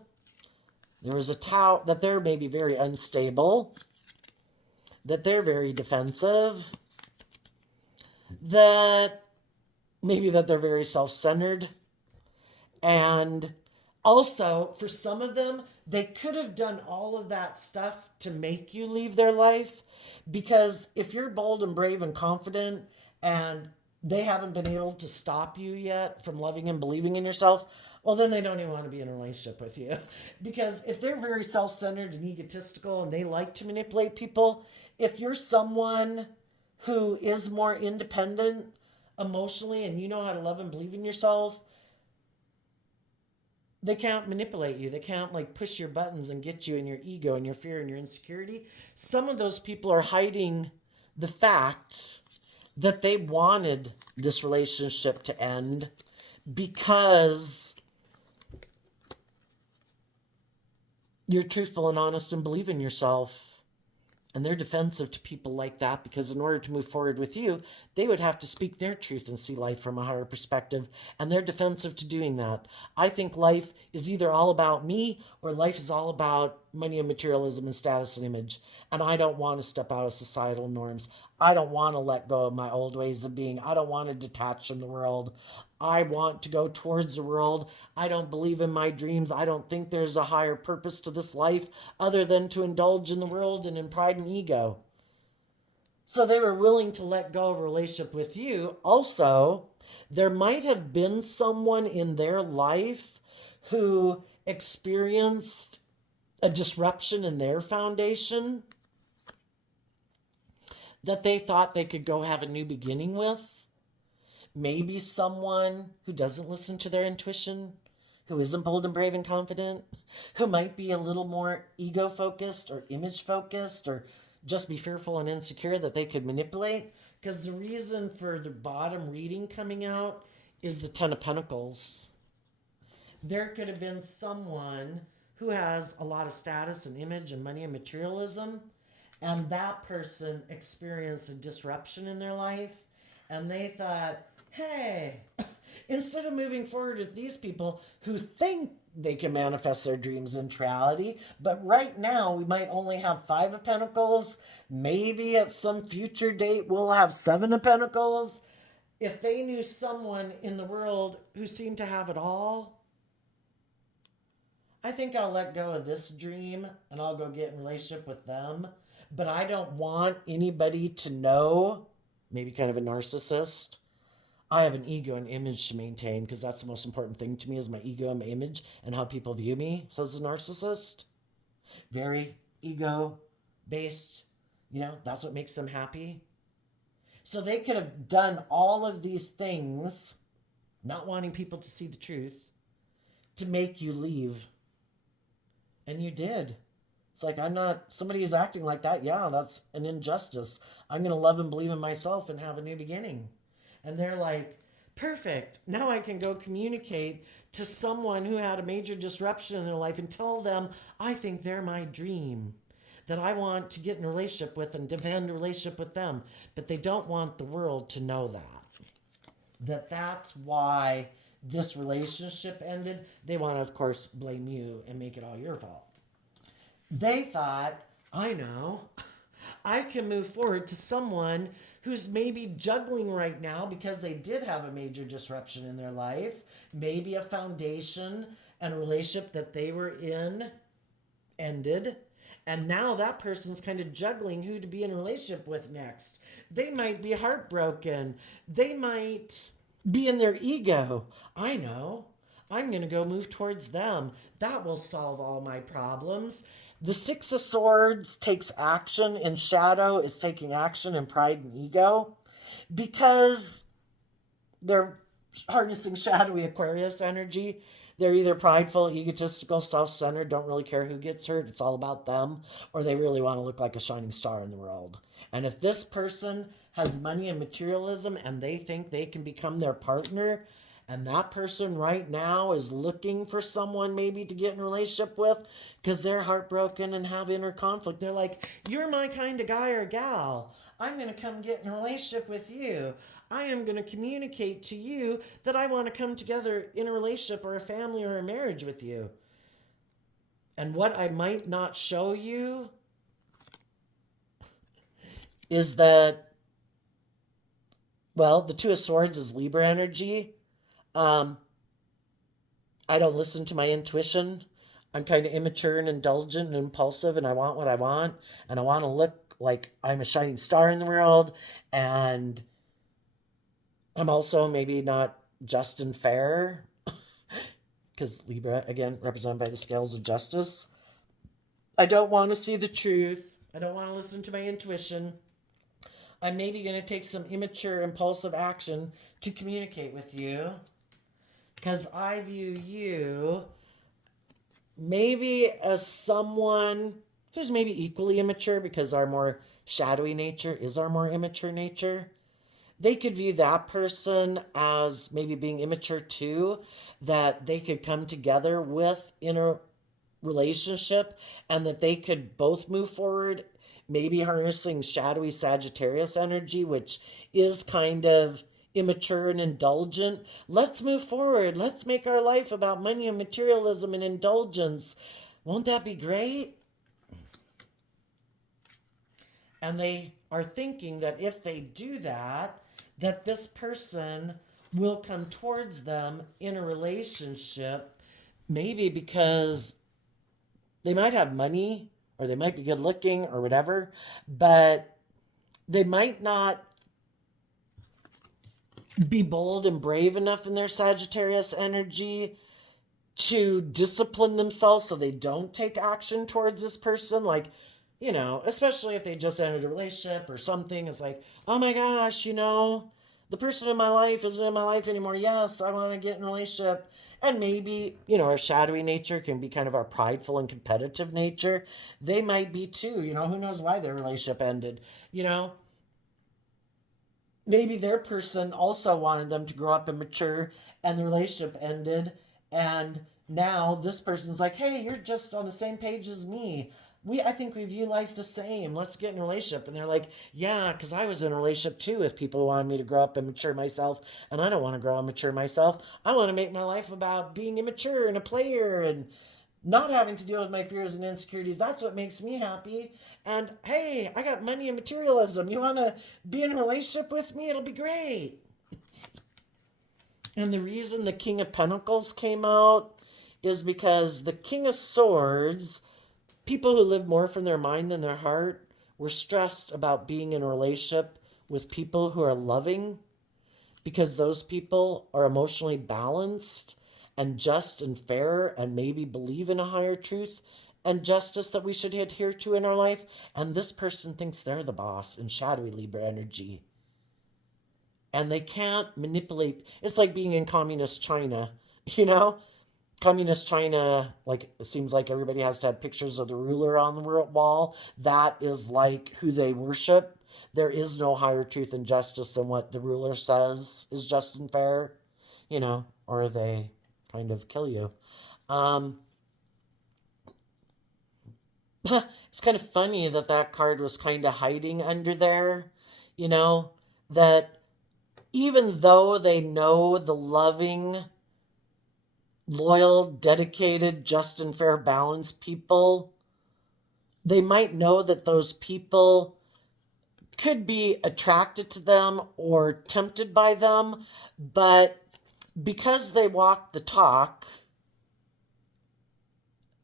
There was a doubt that they're maybe very unstable, that they're very defensive, that maybe that they're very self-centered. And also, for some of them, they could have done all of that stuff to make you leave their life. Because if you're bold and brave and confident and they haven't been able to stop you yet from loving and believing in yourself, well, then they don't even want to be in a relationship with you. Because if they're very self centered and egotistical and they like to manipulate people, if you're someone who is more independent emotionally and you know how to love and believe in yourself, they can't manipulate you. They can't like push your buttons and get you in your ego and your fear and your insecurity. Some of those people are hiding the fact that they wanted this relationship to end because you're truthful and honest and believe in yourself. And they're defensive to people like that because in order to move forward with you, they would have to speak their truth and see life from a higher perspective. And they're defensive to doing that. I think life is either all about me or life is all about money and materialism and status and image. And I don't want to step out of societal norms. I don't want to let go of my old ways of being. I don't want to detach from the world. I want to go towards the world. I don't believe in my dreams. I don't think there's a higher purpose to this life other than to indulge in the world and in pride and ego. So they were willing to let go of a relationship with you. Also, there might have been someone in their life who experienced a disruption in their foundation that they thought they could go have a new beginning with. Maybe someone who doesn't listen to their intuition, who isn't bold and brave and confident, who might be a little more ego focused or image focused or just be fearful and insecure that they could manipulate. Because the reason for the bottom reading coming out is the Ten of Pentacles. There could have been someone who has a lot of status and image and money and materialism, and that person experienced a disruption in their life, and they thought, hey, instead of moving forward with these people who think they can manifest their dreams into reality, but right now we might only have 5 of Pentacles. Maybe at some future date we'll have 7 of Pentacles. If they knew someone in the world who seemed to have it all, I think I'll let go of this dream and I'll go get in a relationship with them. But I don't want anybody to know, maybe kind of a narcissist, I have an ego and image to maintain because that's the most important thing to me is my ego and my image and how people view me, says the narcissist. Very ego based, that's what makes them happy. So they could have done all of these things, not wanting people to see the truth, to make you leave. And you did. It's like, somebody who's acting like that, yeah, that's an injustice. I'm going to love and believe in myself and have a new beginning. And they're like, perfect. Now I can go communicate to someone who had a major disruption in their life and tell them, I think they're my dream, that I want to get in a relationship with and defend a relationship with them. But they don't want the world to know that's why this relationship ended. They want to, of course, blame you and make it all your fault. They thought, I know, I can move forward to someone who's maybe juggling right now because they did have a major disruption in their life, maybe a foundation and a relationship that they were in ended, and now that person's kind of juggling who to be in a relationship with next. They might be heartbroken. They might be in their ego. I know. I'm going to go move towards them. That will solve all my problems. The Six of Swords takes action, and Shadow is taking action in pride and ego because they're harnessing shadowy Aquarius energy. They're either prideful, egotistical, self-centered, don't really care who gets hurt, it's all about them, or they really want to look like a shining star in the world. And if this person has money and materialism and they think they can become their partner, and that person right now is looking for someone maybe to get in a relationship with because they're heartbroken and have inner conflict. They're like, you're my kind of guy or gal. I'm going to come get in a relationship with you. I am going to communicate to you that I want to come together in a relationship or a family or a marriage with you. And what I might not show you is that, well, the Two of Swords is Libra energy. I don't listen to my intuition. I'm kind of immature and indulgent and impulsive, and I want what I want, and I want to look like I'm a shining star in the world, and I'm also maybe not just and fair, because Libra, again, represented by the scales of justice. I don't want to see the truth. I don't want to listen to my intuition. I'm maybe going to take some immature, impulsive action to communicate with you, because I view you maybe as someone who's maybe equally immature, because our more shadowy nature is our more immature nature. They could view that person as maybe being immature too, that they could come together with in a relationship and that they could both move forward, maybe harnessing shadowy Sagittarius energy, which is kind of immature and indulgent. Let's move forward. Let's make our life about money and materialism and indulgence. Won't that be great? And they are thinking that if they do that, that this person will come towards them in a relationship, maybe because they might have money or they might be good looking or whatever, but they might not be bold and brave enough in their Sagittarius energy to discipline themselves so they don't take action towards this person. Like, you know, especially if they just entered a relationship or something. It's like, oh my gosh, you know, the person in my life isn't in my life anymore. Yes, I want to get in a relationship. And maybe, you know, our shadowy nature can be kind of our prideful and competitive nature. They might be too, you know, who knows why their relationship ended, you know. Maybe their person also wanted them to grow up and mature and the relationship ended, and now this person's like, hey, you're just on the same page as me. I think we view life the same. Let's get in a relationship. And they're like, yeah, because I was in a relationship too with people who wanted me to grow up and mature myself, and I don't want to grow and mature myself. I want to make my life about being immature and a player and not having to deal with my fears and insecurities. That's what makes me happy. And hey, I got money and materialism. You want to be in a relationship with me? It'll be great. And the reason the King of Pentacles came out is because the King of Swords, people who live more from their mind than their heart, were stressed about being in a relationship with people who are loving, because those people are emotionally balanced and just and fair and maybe believe in a higher truth and justice that we should adhere to in our life. And this person thinks they're the boss in shadowy Libra energy. And they can't manipulate. It's like being in communist China, you know? Communist China, like, it seems like everybody has to have pictures of the ruler on the wall. That is like who they worship. There is no higher truth and justice than what the ruler says is just and fair, you know, or they kind of kill you. It's kind of funny that that card was kind of hiding under there, you know, that even though they know the loving, loyal, dedicated, just and fair, balanced people, they might know that those people could be attracted to them or tempted by them, but because they walk the talk,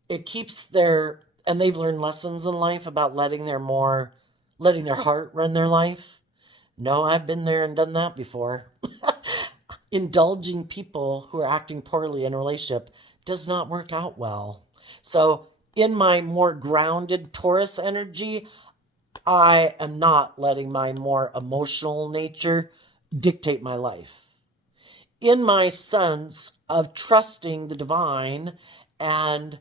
it keeps their, and they've learned lessons in life about letting their heart run their life. No, I've been there and done that before. Indulging people who are acting poorly in a relationship does not work out well. So in my more grounded Taurus energy, I am not letting my more emotional nature dictate my life. In my sense of trusting the divine and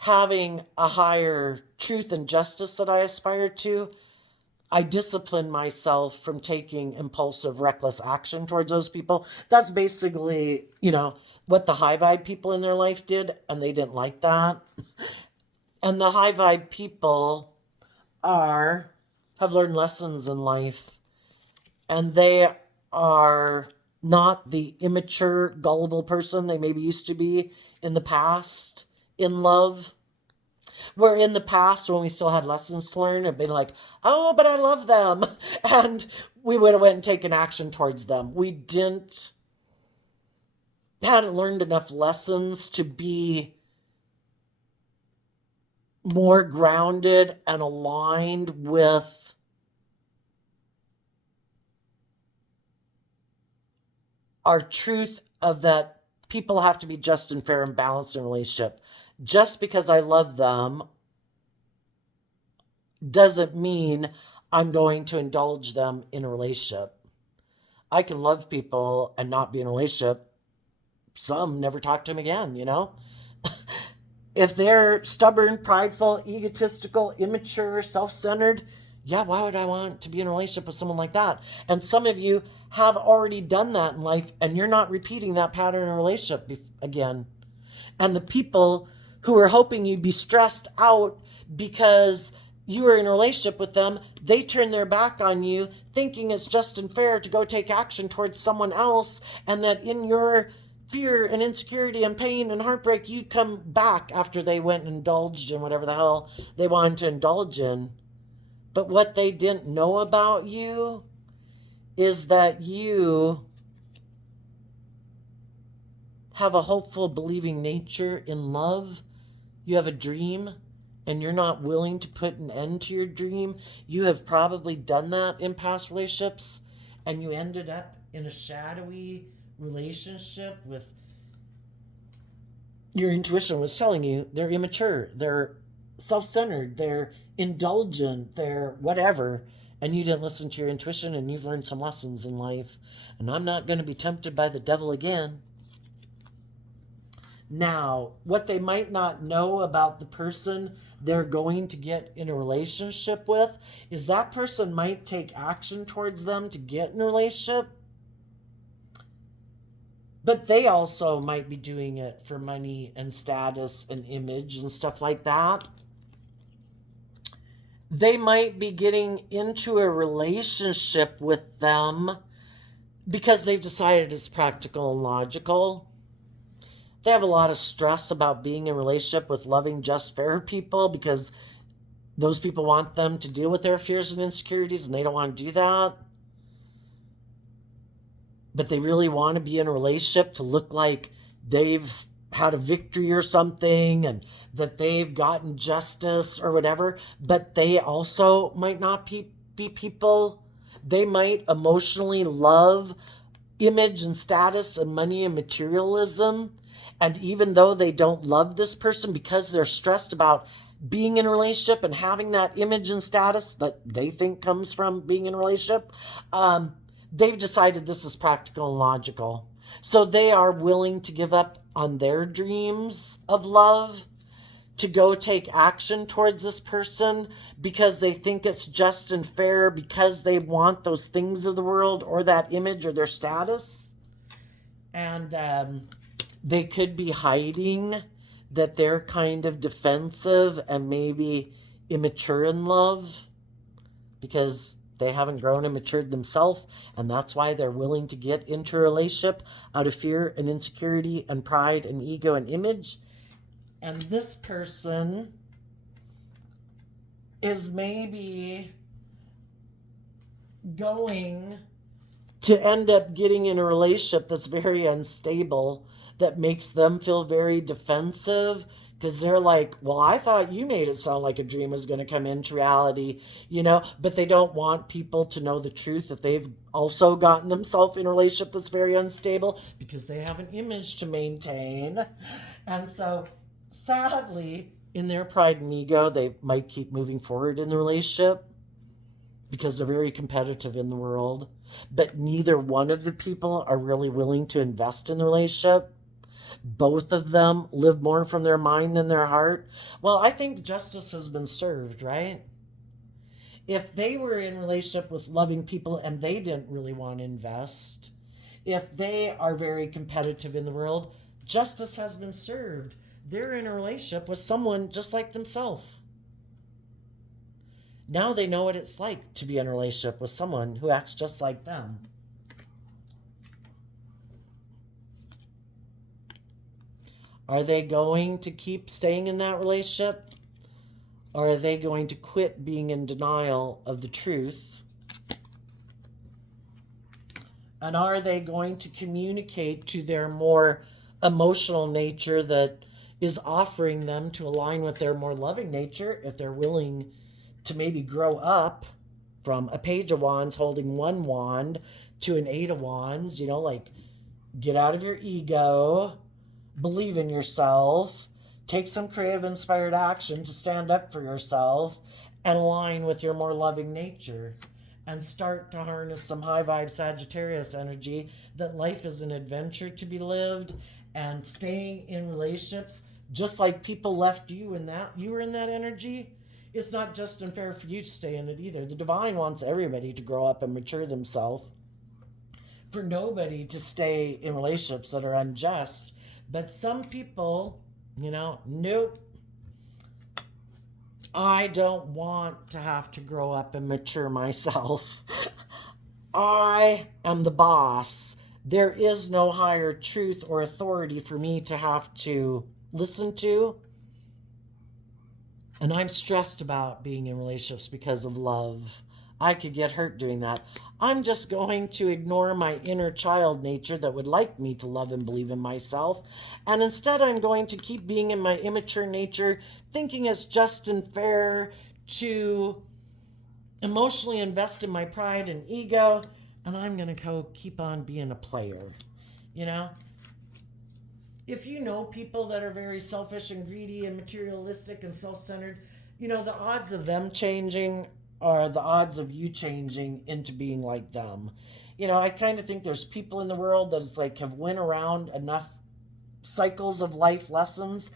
having a higher truth and justice that I aspire to, I discipline myself from taking impulsive, reckless action towards those people. That's basically, you know, what the high vibe people in their life did, and they didn't like that. And the high vibe people have learned lessons in life, and they are not the immature, gullible person they maybe used to be in the past in love. Where in the past, when we still had lessons to learn, it'd been like, oh, but I love them. And we would have went and taken action towards them. We hadn't learned enough lessons to be more grounded and aligned with, our truth of that people have to be just and fair and balanced in a relationship. Just because I love them doesn't mean I'm going to indulge them in a relationship. I can love people and not be in a relationship. Some never talk to them again, If they're stubborn, prideful, egotistical, immature, self-centered, yeah, why would I want to be in a relationship with someone like that? And some of you have already done that in life, and you're not repeating that pattern in a relationship again. And the people who are hoping you'd be stressed out because you were in a relationship with them, they turn their back on you, thinking it's just and fair to go take action towards someone else, and that in your fear and insecurity and pain and heartbreak, you'd come back after they went and indulged in whatever the hell they wanted to indulge in. But what they didn't know about you is that you have a hopeful, believing nature in love. You have a dream, and you're not willing to put an end to your dream. You have probably done that in past relationships, and you ended up in a shadowy relationship with your intuition was telling you they're immature, they're self-centered, they're indulgent, they're whatever, and you didn't listen to your intuition, and you've learned some lessons in life. And I'm not going to be tempted by the devil again. Now, what they might not know about the person they're going to get in a relationship with is that person might take action towards them to get in a relationship, but they also might be doing it for money and status and image and stuff like that. They might be getting into a relationship with them because they've decided it's practical and logical. They have a lot of stress about being in a relationship with loving, just, fair people because those people want them to deal with their fears and insecurities, and they don't want to do that. But they really want to be in a relationship to look like they've had a victory or something and that they've gotten justice or whatever. But they also might not be people. They might emotionally love image and status and money and materialism. And even though they don't love this person because they're stressed about being in a relationship and having that image and status that they think comes from being in a relationship, they've decided this is practical and logical. So they are willing to give up on their dreams of love to go take action towards this person because they think it's just and fair, because they want those things of the world or that image or their status. And they could be hiding that they're kind of defensive and maybe immature in love because they haven't grown and matured themselves, and that's why they're willing to get into a relationship out of fear and insecurity and pride and ego and image. And this person is maybe going to end up getting in a relationship that's very unstable, that makes them feel very defensive, because they're like, well, I thought you made it sound like a dream was going to come into reality, but they don't want people to know the truth that they've also gotten themselves in a relationship that's very unstable because they have an image to maintain. And so sadly, in their pride and ego, they might keep moving forward in the relationship because they're very competitive in the world. But neither one of the people are really willing to invest in the relationship. Both of them live more from their mind than their heart. Well, I think justice has been served, right? If they were in a relationship with loving people and they didn't really want to invest, if they are very competitive in the world, justice has been served. They're in a relationship with someone just like themselves. Now they know what it's like to be in a relationship with someone who acts just like them. Are they going to keep staying in that relationship? Or are they going to quit being in denial of the truth? And are they going to communicate to their more emotional nature that is offering them to align with their more loving nature, if they're willing to maybe grow up from a page of wands holding one wand to an 8 of wands, like Get out of your ego, believe in yourself, take some creative, inspired action to stand up for yourself and align with your more loving nature. And start to harness some high vibe Sagittarius energy that life is an adventure to be lived, and staying in relationships just like people left you in that you were in that energy. It's not just unfair for you to stay in it either. The divine wants everybody to grow up and mature themselves, for nobody to stay in relationships that are unjust. But some people, nope, I don't want to have to grow up and mature myself. I am the boss. There is no higher truth or authority for me to have to listen to. And I'm stressed about being in relationships because of love. I could get hurt doing that. I'm just going to ignore my inner child nature that would like me to love and believe in myself. And instead, I'm going to keep being in my immature nature, thinking it's just and fair to emotionally invest in my pride and ego. And I'm going to keep on being a player. If you know people that are very selfish and greedy and materialistic and self-centered, the odds of them changing are the odds of you changing into being like them. I kind of think there's people in the world that is like have went around enough cycles of life lessons.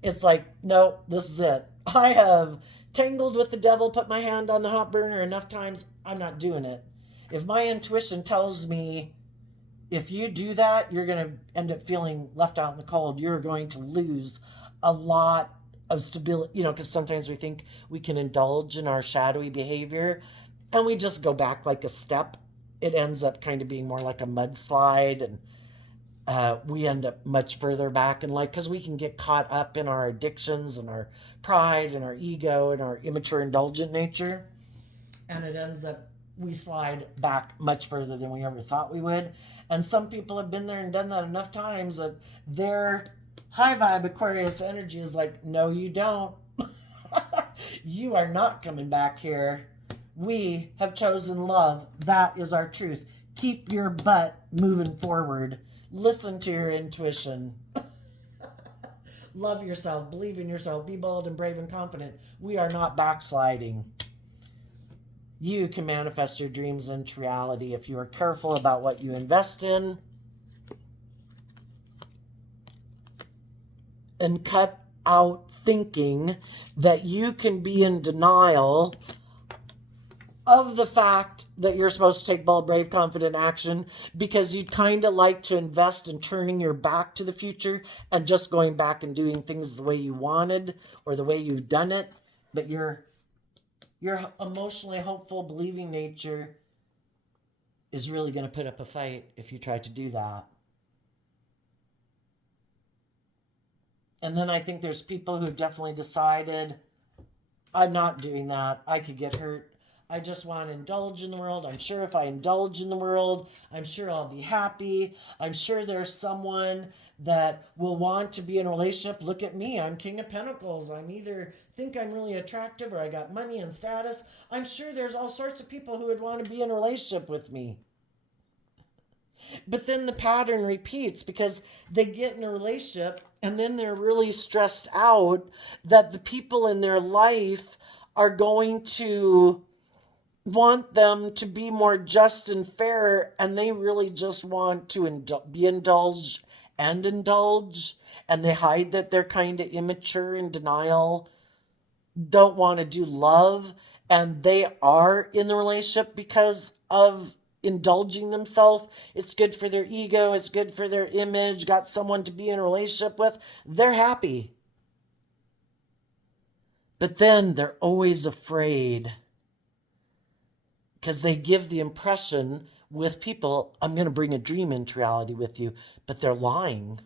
It's like, no, this is it. I have tangled with the devil, put my hand on the hot burner enough times. I'm not doing it. If my intuition tells me if you do that, you're going to end up feeling left out in the cold. You're going to lose a lot of stability, because sometimes we think we can indulge in our shadowy behavior and we just go back like a step. It ends up kind of being more like a mudslide, and we end up much further back in life because we can get caught up in our addictions and our pride and our ego and our immature indulgent nature. And it ends up we slide back much further than we ever thought we would. And some people have been there and done that enough times that their high vibe Aquarius energy is like, no, you don't. You are not coming back here. We have chosen love. That is our truth. Keep your butt moving forward. Listen to your intuition. Love yourself. Believe in yourself. Be bold and brave and confident. We are not backsliding. You can manifest your dreams into reality if you are careful about what you invest in and cut out thinking that you can be in denial of the fact that you're supposed to take bold, brave, confident action because you'd kind of like to invest in turning your back to the future and just going back and doing things the way you wanted or the way you've done it. But your emotionally hopeful, believing nature is really going to put up a fight if you try to do that. And then I think there's people who've definitely decided, I'm not doing that. I could get hurt. I just want to indulge in the world. I'm sure if I indulge in the world, I'm sure I'll be happy. I'm sure there's someone that will want to be in a relationship. Look at me. I'm King of Pentacles. I'm either think I'm really attractive or I got money and status. I'm sure there's all sorts of people who would want to be in a relationship with me. But then the pattern repeats because they get in a relationship and then they're really stressed out that the people in their life are going to want them to be more just and fair, and they really just want to be indulged and indulge, and they hide that they're kind of immature and denial, don't want to do love, and they are in the relationship because of indulging themselves. It's good for their ego, it's good for their image, got someone to be in a relationship with, they're happy. But then they're always afraid because they give the impression with people, I'm going to bring a dream into reality with you, but they're lying.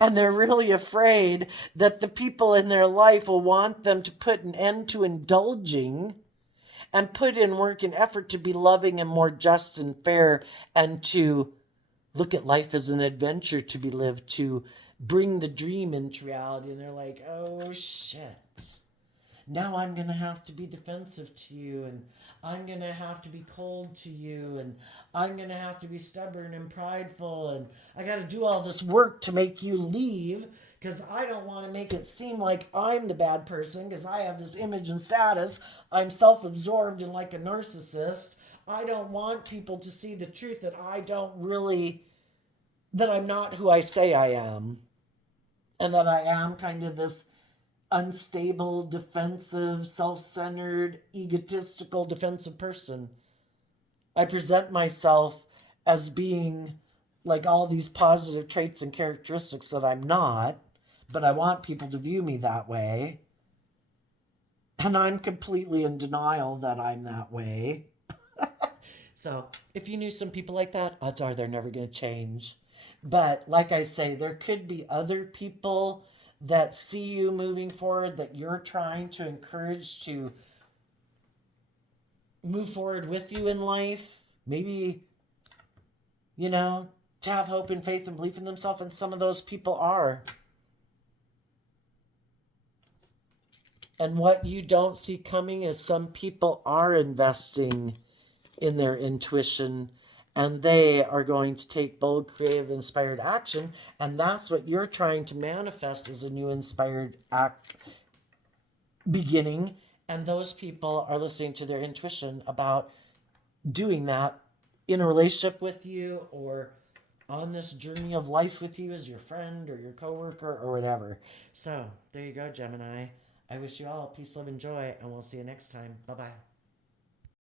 And they're really afraid that the people in their life will want them to put an end to indulging and put in work and effort to be loving and more just and fair and to look at life as an adventure to be lived, to bring the dream into reality. And they're like, oh shit. now I'm going to have to be defensive to you, and I'm going to have to be cold to you, and I'm going to have to be stubborn and prideful, and I got to do all this work to make you leave because I don't want to make it seem like I'm the bad person because I have this image and status. I'm self absorbed and like a narcissist. I don't want people to see the truth that that I'm not who I say I am, and that I am kind of this unstable, defensive, self centered, egotistical, defensive person. I present myself as being like all these positive traits and characteristics that I'm not, but I want people to view me that way. And I'm completely in denial that I'm that way. So, if you knew some people like that, odds are they're never going to change. But, like I say, there could be other people that see you moving forward that you're trying to encourage to move forward with you in life. Maybe, to have hope and faith and belief in themselves, and some of those people are. And what you don't see coming is some people are investing in their intuition, and they are going to take bold, creative, inspired action. And that's what you're trying to manifest as a new inspired act beginning. And those people are listening to their intuition about doing that in a relationship with you, or on this journey of life with you as your friend or your coworker or whatever. So there you go, Gemini. I wish you all peace, love, and joy, and we'll see you next time. Bye-bye.